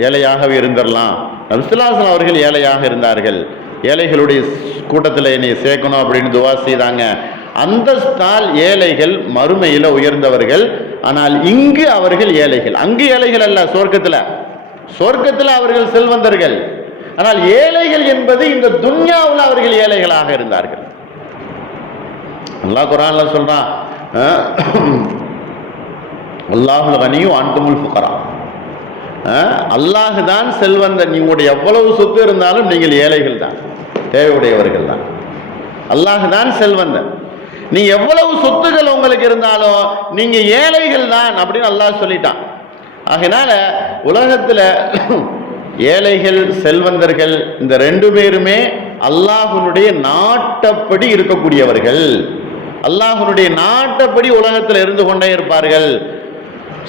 ஏழையாகவே இருந்துடலாம். நபி ஸல்லல்லாஹு அலைஹி வஸல்லம் அவர்கள் ஏழையாக இருந்தார்கள். ஏழைகளுடைய கூட்டத்தில் என்னை சேர்க்கணும் அப்படின்னு துவா செய்தாங்க. அந்தஸ்தால் ஏழைகள் மறுமையில் உயர்ந்தவர்கள். ஆனால் இங்கு அவர்கள் ஏழைகள், அங்கு ஏழைகள் அல்ல. சொர்க்கத்தில் அவர்கள் செல்வந்தர்கள். ஆனால் ஏழைகள் என்பது இந்த துன்யாவில் அவர்கள் ஏழைகளாக இருந்தார்கள். அல்லாஹ் குர்ஆன்ல சொல்றான், அல்லாஹுல் கனியு அன்துமுல் ஃபுகரா. அல்லாஹ் தான் செல்வந்தன். உங்களுடைய எவ்வளவு சொத்து இருந்தாலும் நீங்கள் ஏழைகள் தான், தேவையுடையவர்கள் தான். அல்லாஹ் தான் செல்வந்தன். நீ எவ்வளவு சொத்துக்கள் உங்களுக்கு இருந்தாலும் நீங்க ஏழைகள் தான் அப்படின்னு அல்லாஹ் சொல்லிட்டான். ஆகையினால உலகத்தில் ஏழைகள் செல்வந்தர்கள் இந்த ரெண்டு பேருமே அல்லாஹ்வுடைய நாட்டப்படி இருக்கக்கூடியவர்கள். அல்லாஹ்வுடைய நாட்டப்படி உலகத்தில் இருந்து கொண்டே இருப்பார்கள்.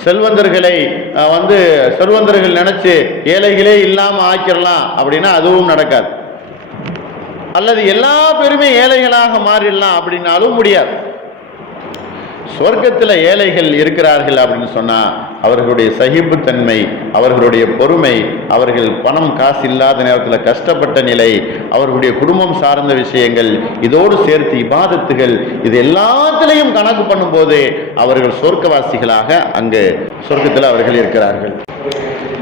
செல்வந்தர்களை செல்வந்தர்கள் நினைச்சு ஏழைகளே இல்லாம ஆக்கிடலாம் அப்படின்னா அதுவும் நடக்காது. அல்லது எல்லா பேருமே ஏழைகளாக மாறிடலாம் அப்படின்னாலும் முடியாது. சொர்க்கத்தில் ஏழைகள் இருக்கிறார்கள் அப்படின்னு சொன்னா அவர்களுடைய சகிப்புத்தன்மை, அவர்களுடைய பொறுமை, அவர்கள் பணம் காசு இல்லாத நேரத்தில் கஷ்டப்பட்ட நிலை, அவர்களுடைய குடும்பம் சார்ந்த விஷயங்கள், இதோடு சேர்த்து இபாதத்துகள், இது எல்லாத்திலையும் கணக்கு பண்ணும்போது அவர்கள் சொர்க்கவாசிகளாக அங்கு சொர்க்கத்தில் அவர்கள் இருக்கிறார்கள்.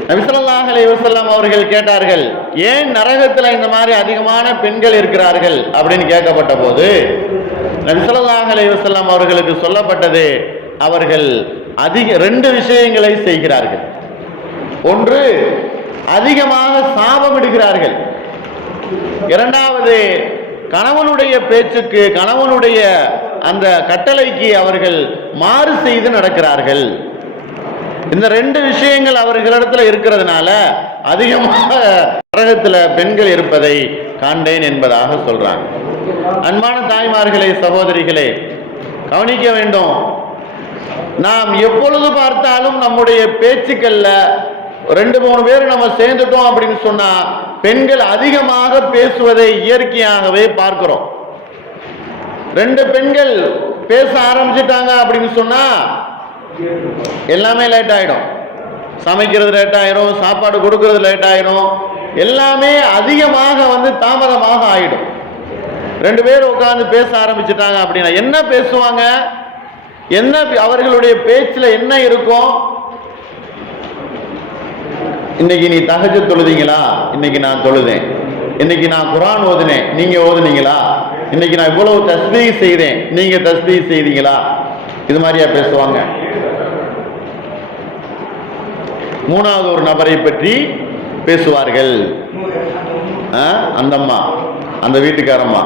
நபி ஸல்லல்லாஹு அலைஹி வஸல்லம் அவர்கள் கேட்டார்கள், ஏன் நரகத்தில் இந்த மாதிரி அதிகமான பெண்கள் இருக்கிறார்கள் அப்படின்னு கேட்கப்பட்ட போது நபி ஸல்லல்லாஹு அலைஹி வஸல்லம் அவர்களுக்கு சொல்லப்பட்டது, அவர்கள் ரெண்டு விஷயங்களை செய்கிறார்கள். ஒன்று, அதிகமாக சாபமிடுகிறார்கள். இரண்டாவது, கணவனுடைய பேச்சுக்கு, கணவனுடைய அந்த கட்டளைக்கு அவர்கள் மாறு செய்து நடக்கிறார்கள். இந்த ரெண்டு விஷயங்கள் அவர்களிடத்தில் இருக்கிறதுனால அதிகமாக நரகத்தில் பெண்கள் இருப்பதை காண்டேன் என்பதாக சொல்றாங்க. அன்பான தாய்மார்களே, சகோதரிகளே, கவனிக்க வேண்டும். நாம் எப்பொழுது பார்த்தாலும் நம்முடைய பேச்சுக்கள்ல 2-3 பேர் நம்ம சேர்ந்துட்டோம் அப்படின்னு சொன்னா பெண்கள் அதிகமாக பேசுவதை இயற்கையாகவே பார்க்கிறோம். 2 பெண்கள் பேச ஆரம்பிச்சுட்டாங்க அப்படின்னு சொன்னா எல்லாமே லேட் ஆயிடும். சமைக்கிறது லேட் ஆயிரும், சாப்பாடு கொடுக்கறது லேட் ஆயிரும், எல்லாமே அதிகமாக தாமதமாக ஆயிடும். ரெண்டு பேரும் உட்கார்ந்து பேச ஆரம்பிச்சுட்டாங்க அப்படின்னா என்ன பேசுவாங்க, என்ன அவர்களுடைய பேச்சுல என்ன இருக்கும்? இன்னைக்கு நீ தஹஜ்ஜுத் தொழுதீங்களா? இன்னைக்கு நான் தொழுதேன். இன்னைக்கு நான் குர்ஆன் ஓதுனேன், நீங்க ஓதுனீங்களா? இன்னைக்கு நான் இவ்வளவு தஸ்பீஹ் செய்தேன், நீங்க தஸ்பீஹ் செய்தீங்களா? இது மாதிரியா பேசுவாங்க. மூணாவது ஒரு நபரை பற்றி பேசுவார்கள். அந்த அம்மா, அந்த வீட்டுக்காரம்மா,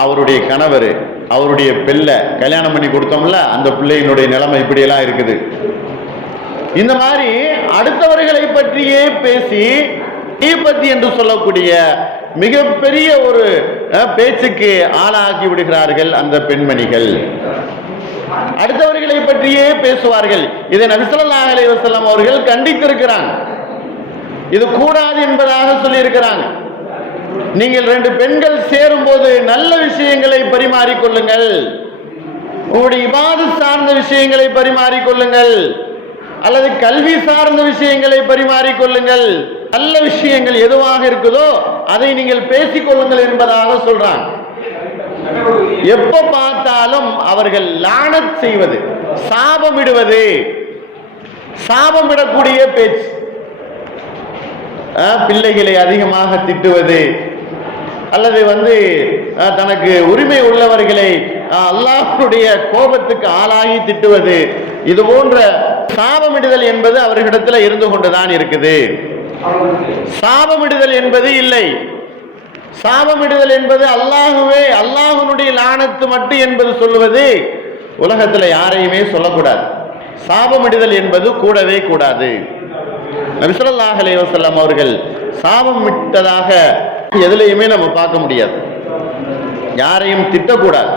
அவருடைய கணவர், அவருடைய பிள்ளை, கல்யாணம் பண்ணி கொடுத்தோம்ல அந்த பிள்ளையினுடைய நிலைமை இப்படியெல்லாம் இருக்குது. இந்த மாதிரி அடுத்தவர்களை பற்றியே பேசி தீபத்தி என்று சொல்லக்கூடிய மிகப்பெரிய ஒரு பேச்சுக்கு ஆளாக்கி விடுகிறார்கள் அந்த பெண்மணிகள். அடுத்தவர்களை பற்றியே பேசுவார்கள். இதை நபி ஸல்லல்லாஹு அலைஹி வஸல்லம் அவர்கள் கண்டித்திருக்கிறாங்க. இது கூடாது என்பதாக சொல்லி இருக்கிறாங்க. நீங்கள் ரெண்டு பெண்கள் சேரும் போது நல்ல விஷயங்களை பரிமாறிக்கொள்ளுங்கள், உங்களுடைய இபாதத் சார்ந்த விஷயங்களை பரிமாறிக்கொள்ளுங்கள், அல்லது கல்வி சார்ந்த விஷயங்களை பரிமாறிக்கொள்ளுங்கள். நல்ல விஷயங்கள் எதுவாக இருக்குதோ அதை நீங்கள் பேசிக்கொள்ளுங்கள் என்பதாக சொல்றாங்க. எப்ப பார்த்தாலும் அவர்கள் லானத் செய்வது, சாபமிடுவது, சாபமிடக்கூடிய பேச்சு, பிள்ளைகளை அதிகமாக திட்டுவது, அல்லது தனக்கு உரிமை உள்ளவர்களை அல்லாஹ்வுடைய கோபத்துக்கு ஆளாகி திட்டுவது, இது போன்ற சாபமிடுதல் என்பது அவர்களிடத்தில் இருந்து கொண்டுதான் இருக்குது. சாபமிடுதல் என்பது இல்லை. சாபமிடுதல் என்பது அல்லாஹுவே, அல்லாஹ்வுடைய லானத்து மட்டும் என்பது சொல்லுவது உலகத்தில் யாரையுமே சொல்லக்கூடாது. சாபமிடுதல் என்பது கூடவே கூடாது. நபி ஸல்லல்லாஹு அலைஹி வஸல்லம் அவர்கள் சாபமிட்டதாக எதுலையுமே நம்ம பார்க்க முடியாது. யாரையும் திட்டக்கூடாது.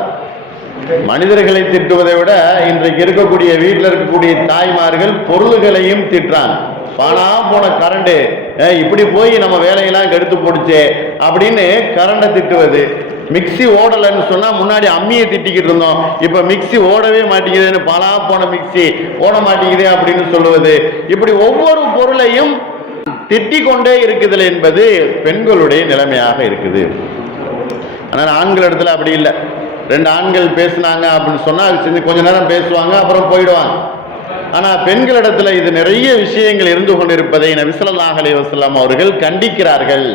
மனிதர்களை திட்டுவதை விட இன்றைக்கு இருக்கக்கூடிய வீட்டில் இருக்கக்கூடிய தாய்மார்கள் பொருள்களையும் திட்டுறாங்க. பானா போன கரண்டு இப்படி போய் நம்ம வேலையெல்லாம் கெடுத்து போடுச்சே அப்படின்னு கரண்டை திட்டுவது. மிக்சி ஓடலைன்னு சொன்னா முன்னாடி அம்மியை திட்டிக்கிட்டு இருந்தோம், இப்ப மிக்சி ஓடவே மாட்டேங்குதுன்னு, பாலா போன மிக்சி ஓட மாட்டேங்குது அப்படின்னு சொல்லுவது. இப்படி ஒவ்வொரு பொருளையும் திட்டிக் கொண்டே இருக்குதல் என்பது பெண்களுடைய நிலைமையாக இருக்குது. ஆனால் ஆண்கள் இடத்துல அப்படி இல்லை. ரெண்டு ஆண்கள் பேசினாங்க அப்படின்னு சொன்னா அது கொஞ்ச நேரம் பேசுவாங்க, அப்புறம் போயிடுவாங்க. ஆனா பெண்களிடத்துல இது நிறைய விஷயங்கள் இருந்து கொண்டிருப்பதை நபி ஸல்லல்லாஹு அலைஹி வஸல்லம் அவர்கள் கண்டிக்கிறார்கள்.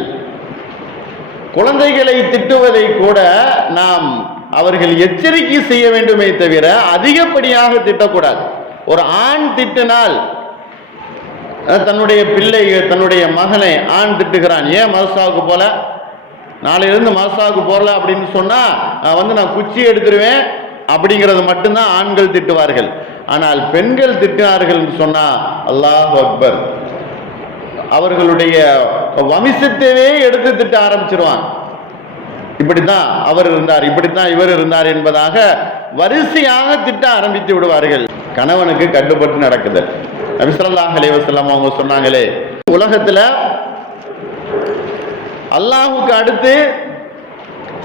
குழந்தைகளை திட்டுவதை கூட நாம் அவர்கள் எச்சரிக்கை செய்ய வேண்டுமே தவிர அதிகப்படியாக திட்டக்கூடாது. ஒரு ஆண் திட்டினால், தன்னுடைய பிள்ளை, தன்னுடைய மகனை ஆண் திட்டுகிறான், ஏன் மதரசாவுக்கு போல, நாளையிலிருந்து மதரசாவுக்கு போகல அப்படின்னு சொன்னா நான் குச்சி எடுத்துருவேன் அப்படிங்கிறது மட்டும்தான் ஆண்கள் திட்டுவார்கள். ஆனால் பெண்கள் திட்டினார்கள் சொன்னா அல்லாஹ் அக்பர், அவர்களுடைய வம்சத்தையே எடுத்து திட்ட ஆரம்பிச்சிருவான். இப்படித்தான் அவர் இருந்தார், இப்படித்தான் இவர் இருந்தார் என்பதாக வரிசையாக திட்ட ஆரம்பித்து விடுவார்கள். கணவனுக்கு கட்டுப்பட்டு நடக்குது. நபி ஸல்லல்லாஹு அலைஹி வஸல்லம் அவங்க சொன்னாங்களே, உலகத்துல அல்லாஹுக்கு அடுத்து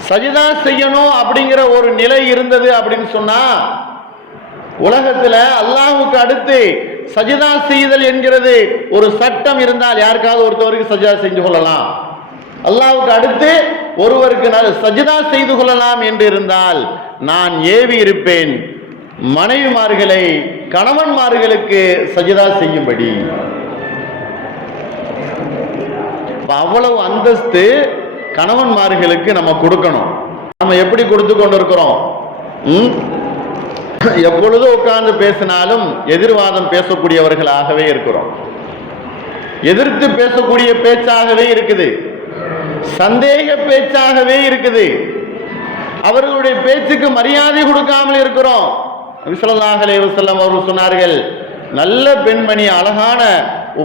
சஜிதா செய்யணும் அப்படிங்கிற ஒரு நிலை இருந்தது அப்படின்னு சொன்னா, உலகத்துல அல்லாஹுக்கு அடுத்து சஜிதா செய்தல் என்கிறது ஒரு சட்டம் இருந்தால் யாருக்காவது ஒருத்தவருக்கு சஜிதா செஞ்சு கொள்ளலாம், அல்லாஹுக்கு அடுத்து ஒருவருக்கு சஜிதா செய்து கொள்ளலாம் என்று இருந்தால் நான் ஏவி இருப்பேன் மனைவிமார்களை கணவன்மார்களுக்கு சஜிதா செய்யும்படி. அவ்வளவு அந்தஸ்து கணவன்மார்களுக்கு நம்ம கொடுக்கணும். நம்ம எப்படி கொடுத்து கொண்டு இருக்கிறோம்? எப்பொழுதும் உட்கார்ந்து பேசினாலும் எதிர்வாதம் பேசக்கூடியவர்களாகவே இருக்கிறோம். எதிர்த்து பேசக்கூடிய பேச்சாகவே இருக்குது, சந்தேக பேச்சாகவே இருக்குது. அவர்களுடைய பேச்சுக்கு மரியாதை கொடுக்காமல் இருக்கிறோம். நபி ஸல்லல்லாஹு அலைஹி வஸல்லம் அவர்கள் சொன்னார்கள், நல்ல பெண்மணி, அழகான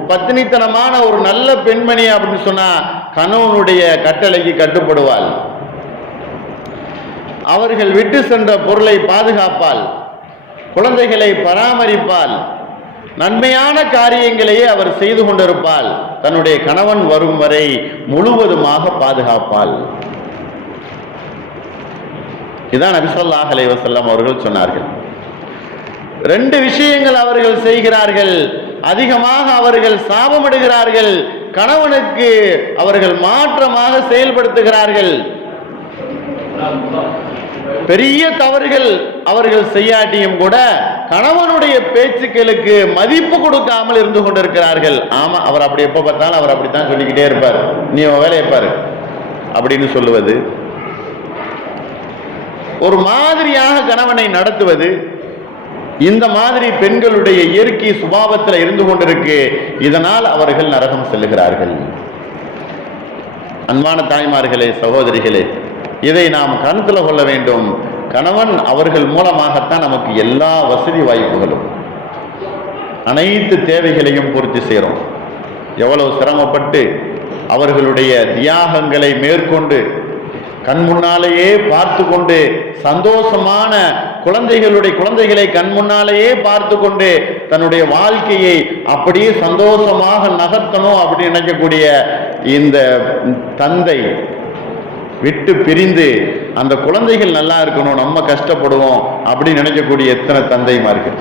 பத்தினித்தனமான ஒரு நல்ல பெண்மணி அப்படின்னு சொன்னா கணவனுடைய கட்டளைக்கு கட்டுப்படுவாள், அவர்கள் விட்டு சென்ற பொருளை பாதுகாப்பாள், குழந்தைகளை பராமரிப்பாள், நன்மையான காரியங்களையே அவர் செய்து கொண்டிருப்பாள், தன்னுடைய கணவன் வரும் வரை முழுவதுமாக பாதுகாப்பாள். இதான் நபி ஸல்லல்லாஹு அலைஹி வஸல்லம் அவர்கள் சொன்னார்கள். 2 விஷயங்கள் அவர்கள் செய்கிறார்கள். அதிகமாக அவர்கள் சாபமிடுகிறார்கள். கணவனுக்கு அவர்கள் மாற்றமாக செயல்படுத்துகிறார்கள். பெரிய தவறுகள் அவர்கள் செய்யாட்டியும் கூட கணவனுடைய பேச்சுக்களுக்கு மதிப்பு கொடுக்காமல் இருந்து கொண்டிருக்கிறார்கள். ஆமா, அவர் அப்படி எப்ப பார்த்தாலும் அவர் அப்படித்தான் சொல்லிக்கிட்டே இருப்பார், நீ வேலையை பாரு அப்படின்னு சொல்லுவது, ஒரு மாதிரியாக கணவனை நடத்துவது, இந்த மாதிரி பெண்களுடைய இயற்கை சுபாவத்தில் இருந்து கொண்டிருக்கு. இதனால் அவர்கள் நரகம் செல்லுகிறார்கள். அன்பான தாய்மார்களே, சகோதரிகளே, இதை நாம் கருத்தில் கொள்ள வேண்டும். கணவன் அவர்கள் மூலமாகத்தான் நமக்கு எல்லா வசதி வாய்ப்புகளும், அனைத்து தேவைகளையும் பூர்த்தி செய்கிறோம். எவ்வளவு சிரமப்பட்டு அவர்களுடைய தியாகங்களை மேற்கொண்டு கண் முன்னாலேயே பார்த்து கொண்டு சந்தோஷமான குழந்தைகளை கண் முன்னாலேயே பார்த்து கொண்டு தன்னுடைய வாழ்க்கையை அப்படியே சந்தோஷமாக நகர்த்தணும் அப்படின்னு நினைக்கக்கூடிய இந்த தந்தை விட்டு பிரிந்து அந்த குழந்தைகள் நல்லா இருக்கணும், நம்ம கஷ்டப்படுவோம் அப்படின்னு நினைக்கக்கூடிய எத்தனை தந்தைமார்கள்.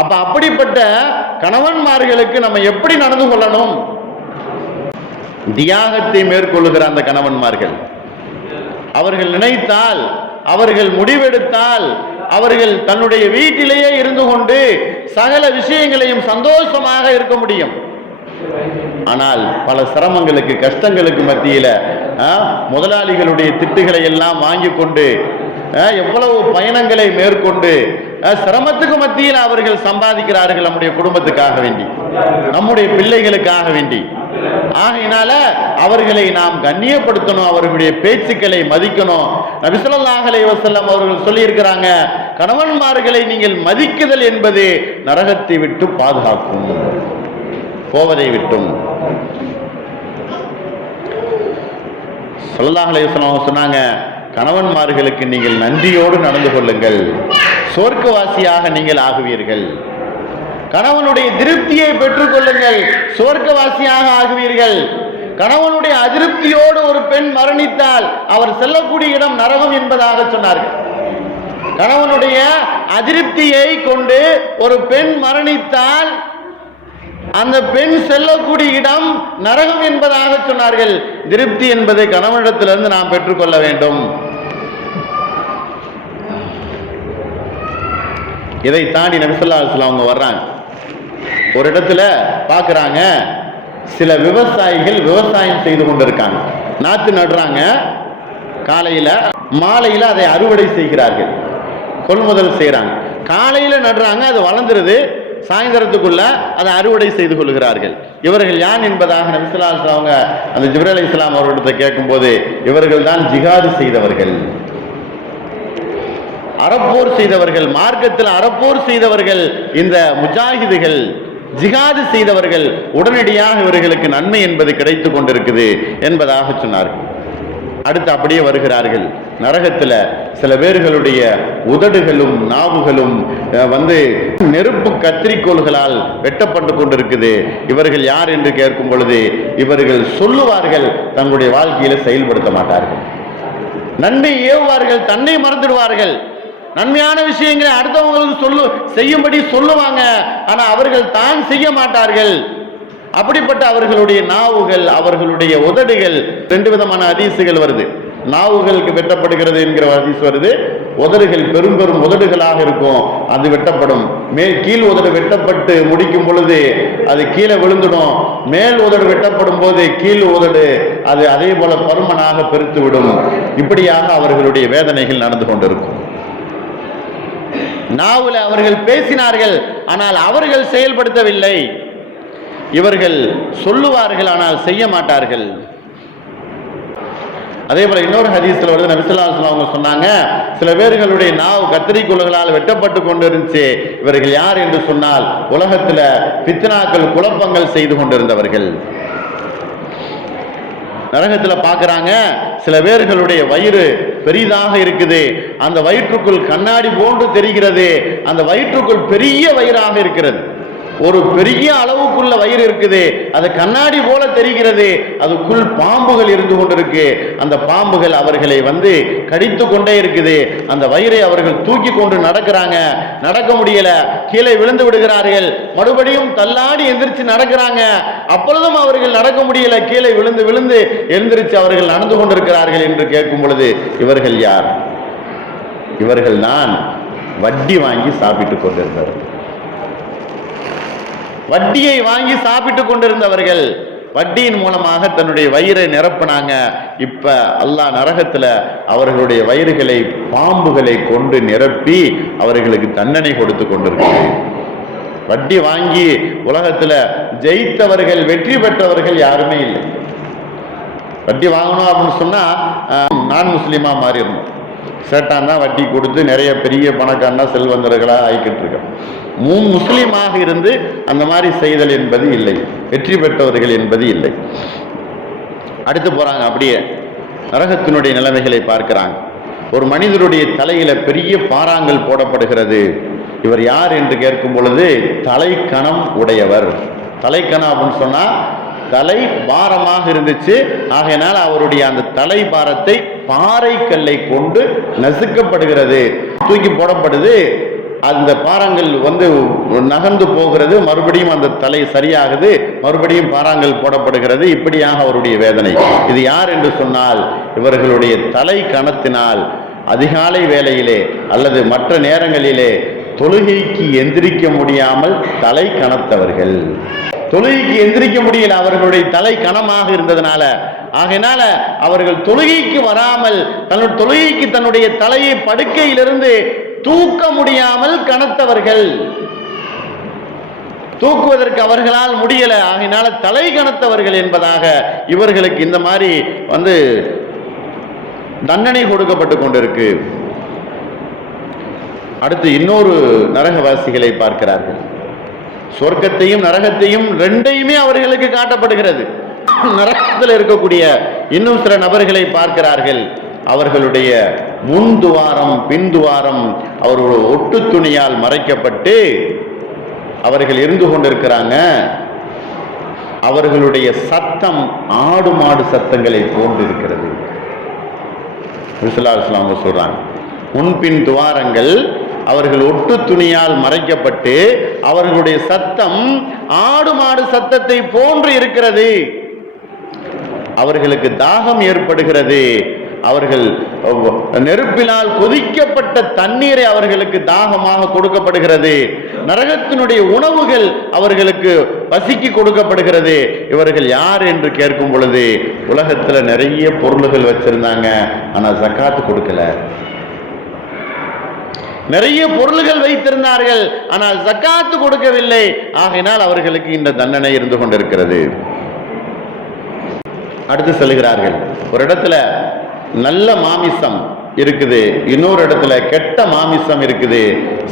அப்ப அப்படிப்பட்ட கணவன்மார்களுக்கு நம்ம எப்படி நடந்து கொள்ளணும்? தியாகத்தை மேற்கொள்ளுகிற அந்த கணவன்மார்கள், அவர்கள் நினைத்தால், அவர்கள் முடிவெடுத்தால், அவர்கள் தன்னுடைய வீட்டிலேயே இருந்து கொண்டு சகல விஷயங்களையும் சந்தோஷமாக இருக்க முடியும். ஆனால் பல சிரமங்களுக்கு, கஷ்டங்களுக்கு மத்தியில முதலாளிகளுடைய திட்டுகளை எல்லாம் வாங்கி கொண்டு எவ்வளவு பயணங்களை மேற்கொண்டு சிரமத்துக்கு மத்தியில் அவர்கள் சம்பாதிக்கிறார்கள், நம்முடைய குடும்பத்துக்காக வேண்டி, நம்முடைய பிள்ளைகளுக்காக வேண்டி. ஆகையினால அவர்களை நாம் கண்ணியப்படுத்தணும், அவர்களுடைய பேச்சுக்களை மதிக்கணும். நபி ஸல்லல்லாஹு அலைஹி வஸல்லம் அவர்கள் சொல்லி இருக்கிறாங்க, கணவன்மார்களை நீங்கள் மதிக்குதல் என்பது நரகத்தை விட்டு பாதுகாக்கும், போவதை விட்டும். ஸல்லல்லாஹு அலைஹி வஸல்லம் சொன்னாங்க, கணவன்மார்களுக்கு நீங்கள் நன்றியோடு நடந்து கொள்ளுங்கள், சொர்க்கவாசியாக நீங்கள் ஆகுவீர்கள். கணவனுடைய திருப்தியை பெற்றுக் கொள்ளுங்கள், சொர்க்கவாசியாக ஆகுவீர்கள். கணவனுடைய அதிருப்தியோடு ஒரு பெண் மரணித்தால் அவர் செல்லக்கூடிய இடம் நரகம் என்பதாக சொன்னார்கள். கணவனுடைய அதிருப்தியை கொண்டு ஒரு பெண் மரணித்தால் அந்த பெண் செல்லக்கூடிய இடம் நரகம் என்பதாக சொன்னார்கள். திருப்தி என்பதை கணவனிடத்திலிருந்து நாம் பெற்றுக்கொள்ள வேண்டும். இதை தாண்டி நபி ஸல்லல்லாஹு அலைஹி வஸல்லம் அவங்க வர்றாங்க. ஒரு இடத்துல பார்க்குறாங்க, சில விவசாயிகள் விவசாயம் செய்து கொண்டிருக்காங்க, நாற்று நடுறாங்க. காலையில் மாலையில் அதை அறுவடை செய்கிறார்கள், கொள்முதல் செய்கிறாங்க. காலையில் நடுறாங்க, அது வளர்ந்துருது, சாயந்தரத்துக்குள்ள அதை அறுவடை செய்து கொள்கிறார்கள். இவர்கள் யான் என்பதாக நபி ஸல்லல்லாஹு அலைஹி வஸல்லம் அவங்க அந்த ஜிப்ரீல் அலைஹிஸ்ஸலாம் அவர்களிடத்தை கேட்கும்போது, இவர்கள் தான் ஜிஹாது செய்தவர்கள், அறப்போர் செய்தவர்கள், மார்க்கத்தில் அறப்போர் செய்தவர்கள், இந்த முஜாஹிதுகள், ஜிஹாது செய்தவர்கள். உடனடியாக இவர்களுக்கு நன்மை என்பது கிடைத்துக் கொண்டிருக்குது என்பதாக சொன்னார்கள். அடுத்து அப்படியே வருகிறார்கள். நரகத்தில் சில பேர்களுடைய உதடுகளும் நாவுகளும் நெருப்பு கத்திரிக்கோள்களால் வெட்டப்பட்டு கொண்டிருக்குது. இவர்கள் யார் என்று கேட்கும் பொழுது இவர்கள் சொல்லுவார்கள், தங்களுடைய வாழ்க்கையில செயல்படுத்த மாட்டார்கள். நன்மை ஏவுவார்கள், தன்னை மறந்துடுவார்கள். நன்மையான விஷயங்களை அடுத்தவங்களுக்கு செய்யும்படி சொல்லுவாங்க, ஆனா அவர்கள் தான் செய்ய மாட்டார்கள். அப்படிப்பட்ட அவர்களுடைய நாவுகள், அவர்களுடைய உதடுகள், 2 விதமான ஹதீசுகள் வருது. நாவுகளுக்கு வெட்டப்படுகிறது என்கிற ஹதீஸ் வருது. உதடுகள் பெரும் பெரும் உதடுகளாக இருக்கும், அது வெட்டப்படும். கீழ் உதடு வெட்டப்பட்டு முடிக்கும் பொழுது அது கீழே விழுந்துடும். மேல் உதடு வெட்டப்படும் போது கீழ் உதடு அது அதே போல பருமனாக பெருத்து விடும். இப்படியாக அவர்களுடைய வேதனைகள் நடந்து கொண்டிருக்கும். நாவுல அவர்கள் பேசினார்கள், ஆனால் அவர்கள் செயல்படுத்தவில்லை. இவர்கள் சொல்லுவார்கள், ஆனால் செய்ய மாட்டார்கள். அதே போல இன்னொரு ஹதீஸ்ல வருது, நபி ஸல்லல்லாஹு அலைஹி வஸல்லம் அவங்க சொன்னாங்க, சில பேர்களுடைய நாவு கத்திரிக்கோள்களால் வெட்டப்பட்டு கொண்டிருந்துச்சு. இவர்கள் யார் என்று சொன்னால், உலகத்துல பித்னாக்கள், குழப்பங்கள் செய்து கொண்டிருந்தவர்கள். நரகத்துல பார்க்கறாங்க, சில பேர்களுடைய வயிறு பெரிதாக இருக்குது, அந்த வயிற்றுக்குள் கண்ணாடி போன்று தெரிகிறது, அந்த வயிற்றுக்குள் பெரிய வயிறாக இருக்கிறது. ஒரு பெரிய அளவுக்குள்ள வயிறு இருக்குது, அது கண்ணாடி போல தெரிகிறது, அதுக்குள் பாம்புகள் இருந்து கொண்டிருக்கு. அந்த பாம்புகள் அவர்களை கடித்து கொண்டே இருக்குது. அந்த வயிறை அவர்கள் தூக்கி கொண்டு நடக்கிறாங்க, நடக்க முடியல, கீழே விழுந்து விடுகிறார்கள். மறுபடியும் தள்ளாடி எந்திரிச்சு நடக்கிறாங்க. அப்பொழுதும் அவர்கள் நடக்க முடியல, கீழே விழுந்து விழுந்து எழுந்திரிச்சு அவர்கள் நடந்து கொண்டிருக்கிறார்கள் என்று கேட்கும் பொழுது, இவர்கள் யார்? இவர்கள் தான் வட்டி வாங்கி சாப்பிட்டுக் கொண்டிருந்தார்கள். வட்டியை வாங்கி சாப்பிட்டுக் கொண்டிருந்தவர்கள் வட்டியின் மூலமாக தன்னுடைய வயிறை நிரப்பினாங்க. இப்ப அல்லாஹ் நரகத்துல அவர்களுடைய வயிறுகளை பாம்புகளை கொண்டு நிரப்பி அவர்களுக்கு தண்டனை கொடுத்து கொண்டிருக்கிறார். வட்டி வாங்கி உலகத்துல ஜெயித்தவர்கள், வெற்றி பெற்றவர்கள் யாருமே இல்லை. வட்டி வாங்கணும் அப்படின்னு சொன்னா நான் முஸ்லீமா மாறிடணும். சேட்டான் தான் வட்டி கொடுத்து நிறைய பெரிய பணக்காரனா செல்வந்தர்களா ஆகிக்கிட்டு இருக்கோம். முஸ்லீமாக இருந்து அந்த மாதிரி செய்தல் என்பது இல்லை, வெற்றி பெற்றவர்கள் என்பது இல்லை. அடுத்து போறாங்க, அப்படியே நரகத்தினுடைய நிலைமைகளை பார்க்கிறாங்க. ஒரு மனிதருடைய தலையில பெரிய பாறாங்கல் போடப்படுகிறது. இவர் யார் என்று கேட்கும் பொழுது தலைக்கணம் உடையவர். தலைக்கணம் அப்படின்னு சொன்னா தலை பாரமாக இருந்துச்சு, ஆகையினால் அவருடைய அந்த தலை பாரத்தை பாறை கல்லை கொண்டு நசுக்கப்படுகிறது, தூக்கி போடப்படுது. அந்த பாறாங்கல் நகர்ந்து போகிறது, மறுபடியும் அந்த தலை சரியாகுது, மறுபடியும் பாறாங்கல் போடப்படுகிறது. இப்படியாக அவருடைய வேதனை. இது யார் என்று சொன்னால் இவர்களுடைய தலை கணத்தினால் அதிகாலை வேளையிலே அல்லது மற்ற நேரங்களிலே தொழுகைக்கு எந்திரிக்க முடியாமல் தலை கணத்தவர்கள். தொழுகைக்கு எந்திரிக்க முடியல, அவர்களுடைய தலை கணமாக இருந்ததுனால. ஆகையினால அவர்கள் தொழுகைக்கு வராமல் தொழுகைக்கு தன்னுடைய தலையை படுக்கையிலிருந்து தூக்க முடியாமல் கணத்தவர்கள். தூக்குவதற்கு அவர்களால் முடியல, ஆகையினால தலை கணத்தவர்கள் என்பதாக இவர்களுக்கு இந்த மாதிரி தண்டனை கொடுக்கப்பட்டு கொண்டிருக்கு. அடுத்து இன்னொரு நரகவாசிகளை பார்க்கிறார்கள். சொர்க்கத்தையும் நரகத்தையும் ரெண்டையுமே அவர்களுக்கு காட்டப்படுகிறது. நரகத்தில் இருக்கக்கூடிய இன்னும் சில நபர்களை பார்க்கிறார்கள். அவர்களுடைய முன் துவாரம் பின் துவாரம் அவர்களுடைய ஒட்டு துணியால் மறைக்கப்பட்டு அவர்கள் இருந்து கொண்டிருக்கிறாங்க. அவர்களுடைய சத்தம் ஆடு மாடு சத்தங்களை போன்றிருக்கிறது. சொல்றாங்க, முன்பின் துவாரங்கள் அவர்கள் ஒட்டு துணியால் மறைக்கப்பட்டு அவர்களுடைய சத்தம் ஆடு மாடு சத்தத்தை போன்று இருக்கிறது. அவர்களுக்கு தாகம் ஏற்படுகிறது. அவர்கள் நெருப்பினால் கொதிக்கப்பட்ட தண்ணீரை அவர்களுக்கு தாகமாக கொடுக்கப்படுகிறது. நரகத்தினுடைய உணவுகள் அவர்களுக்கு பசிக்கு கொடுக்கப்படுகிறது. இவர்கள் யார் என்று கேட்கும் பொழுது உலகத்துல நிறைய பொருள்கள் வச்சிருந்தாங்க, ஆனா ஜக்காத்து கொடுக்கல. நிறைய பொருள்கள் வைத்திருந்தார்கள், ஆனால் ஜக்காத்து கொடுக்கவில்லை. ஆகையினால் அவர்களுக்கு இந்த தண்டனை இருந்து கொண்டிருக்கிறது. அடுத்து செல்கிறார்கள். ஒரு இடத்துல நல்ல மாமிசம் இருக்குது, இன்னொரு இடத்துல கெட்ட மாமிசம் இருக்குது.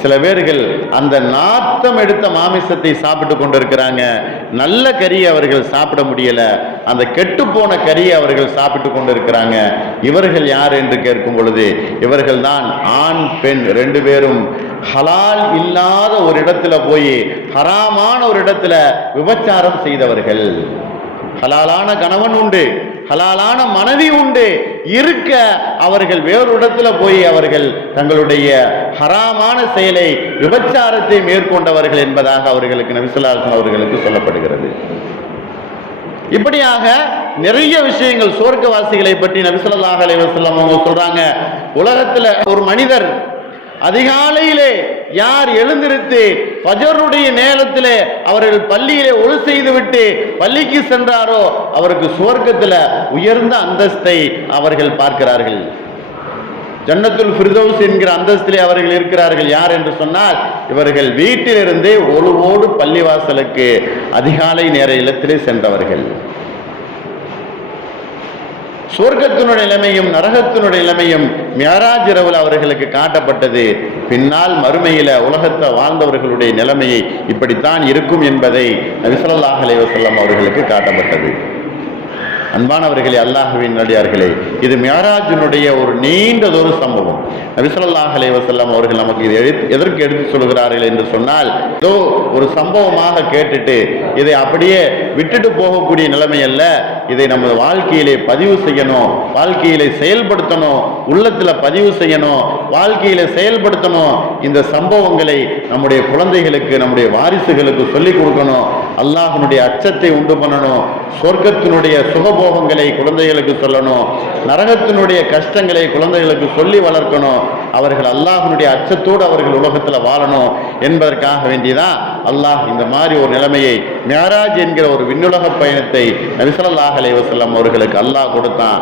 சில பேர்கள் அந்த நாத்தம் எடுத்த மாமிசத்தை சாப்பிட்டு கொண்டிருக்கிறாங்க. நல்ல கறியை அவர்கள் சாப்பிட முடியல, அந்த கெட்டு போன கறியை அவர்கள் சாப்பிட்டு கொண்டிருக்கிறாங்க. இவர்கள் யார் என்று கேட்கும் பொழுது இவர்கள் தான் ஆண் பெண் ரெண்டு பேரும் ஹலால் இல்லாத ஒரு இடத்துல போய் ஹராமான ஒரு இடத்துல விபச்சாரம் செய்தவர்கள். ஹலாலான கணவன் உண்டு, ஹலாலான மனைவி உண்டு இருக்க அவர்கள் வேறு இடத்துல போய் அவர்கள் தங்களுடைய ஹராமான செயலை விபச்சாரத்தை மேற்கொண்டவர்கள் என்பதாக அவர்களுக்கு நபி ஸல்லல்லாஹு அலைஹி வஸல்லம் அவர்களுக்கு சொல்லப்படுகிறது. இப்படியாக நிறைய விஷயங்கள் சொர்க்கவாசிகளை பற்றி நபி ஸல்லல்லாஹு அலைஹி வஸல்லம் அவங்க சொல்றாங்க. உலகத்துல ஒரு மனிதர் அதிகாலையிலே யார் எழுந்திருத்து ஃபஜருடைய நேரத்திலே அவர்கள் பள்ளியிலே ஒழு செய்துவிட்டு பள்ளிக்கு சென்றாரோ அவருக்கு சுவர்க்கத்தில் உயர்ந்த அந்தஸ்தை அவர்கள் பார்க்கிறார்கள். ஜன்னத்துல் ஃபிர்தௌஸ் என்கிற அந்தஸ்திலே அவர்கள் இருக்கிறார்கள். யார் என்று சொன்னால் இவர்கள் வீட்டிலிருந்தே ஒழுவோடு பள்ளிவாசலுக்கு அதிகாலை நேர இல்லத்திலே சென்றவர்கள். சொர்க்கத்தினுடைய நிலைமையும் நரகத்தினுடைய நிலைமையும் மியராஜ் இரவில் அவர்களுக்கு காட்டப்பட்டது. பின்னால் மறுமையில உலகத்தை வாழ்ந்தவர்களுடைய நிலைமையை இப்படித்தான் இருக்கும் என்பதை நபி ஸல்லல்லாஹு அலைஹி வஸல்லம் அவர்களுக்கு காட்டப்பட்டது. அன்பானவர்களே, அல்லாஹ்வின் நல்லடியார்களே, இது மிஅராஜினுடைய ஒரு நீண்டதொரு சம்பவம். நபி ஸல்லல்லாஹு அலைஹி வஸல்லம் அவர்கள் நமக்கு இதை எதற்கு எடுத்து சொல்கிறார்கள் என்று சொன்னால், ஏதோ ஒரு சம்பவமாக கேட்டுட்டு இதை அப்படியே விட்டுட்டு போகக்கூடிய நிலைமை அல்ல. இதை நமது வாழ்க்கையிலே பதிவு செய்யணும், வாழ்க்கையிலே செயல்படுத்தணும், உள்ளத்தில் பதிவு செய்யணும், வாழ்க்கையிலே செயல்படுத்தணும். இந்த சம்பவங்களை நம்முடைய குழந்தைகளுக்கு, நம்முடைய வாரிசுகளுக்கு சொல்லிக் கொடுக்கணும். அல்லாஹ்வினுடைய அச்சத்தை உண்டு பண்ணணும். சொர்க்கத்தினுடைய சுகபோகங்களை குழந்தைகளுக்கு சொல்லணும். நரகத்தினுடைய கஷ்டங்களை குழந்தைகளுக்கு சொல்லி வளர்க்கணும். அவர்கள் அல்லாஹ்வினுடைய அச்சத்தோடு அவர்கள் உலகத்தில் வாழணும் என்பதற்காக வேண்டிதான் அல்லாஹ் இந்த மாதிரி ஒரு நிலைமையை, மிஅராஜ் என்கிற ஒரு விண்ணுலக பயணத்தை நபி ஸல்லல்லாஹு அலைஹி வஸல்லம் அவர்களுக்கு அல்லாஹ் கொடுத்தான்.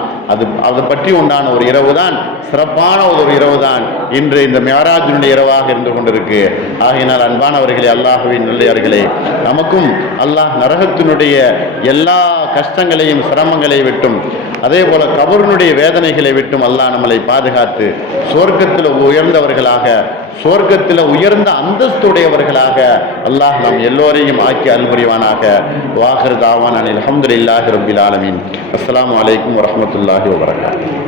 அது பற்றி உண்டான ஒரு இரவு தான், சிறப்பான ஒரு இரவு தான் இன்று இந்த மிஅராஜினுடைய இரவாக இருந்து கொண்டிருக்கு. ஆகையினால் அன்பானவர்களே, அல்லாஹ்வின் நல்லடியார்களே, நமக்கும் அல்லாஹ் நரகத்தினுடைய எல்லா கஷ்டங்களையும் சிரமங்களை விட்டும், அதே போல கபரினுடைய வேதனைகளை விட்டும் அல்லாஹ் நம்மளை பாதுகாத்து சுவர்க்கத்தில் உயர்ந்தவர்களாக, சுவர்க்கத்தில் உயர்ந்த அந்தஸ்துடையவர்களாக அல்லாஹ் நாம் எல்லோரையும் ஆக்கி அல்புரிவானாக. வாஹிர் தாவான் அல்ஹம்துலில்லாஹி ரப்பில் ஆலமீன். அஸ்ஸலாமு அலைக்கும் வரஹ்மத்துல்லாஹி வபரகாத்துஹு.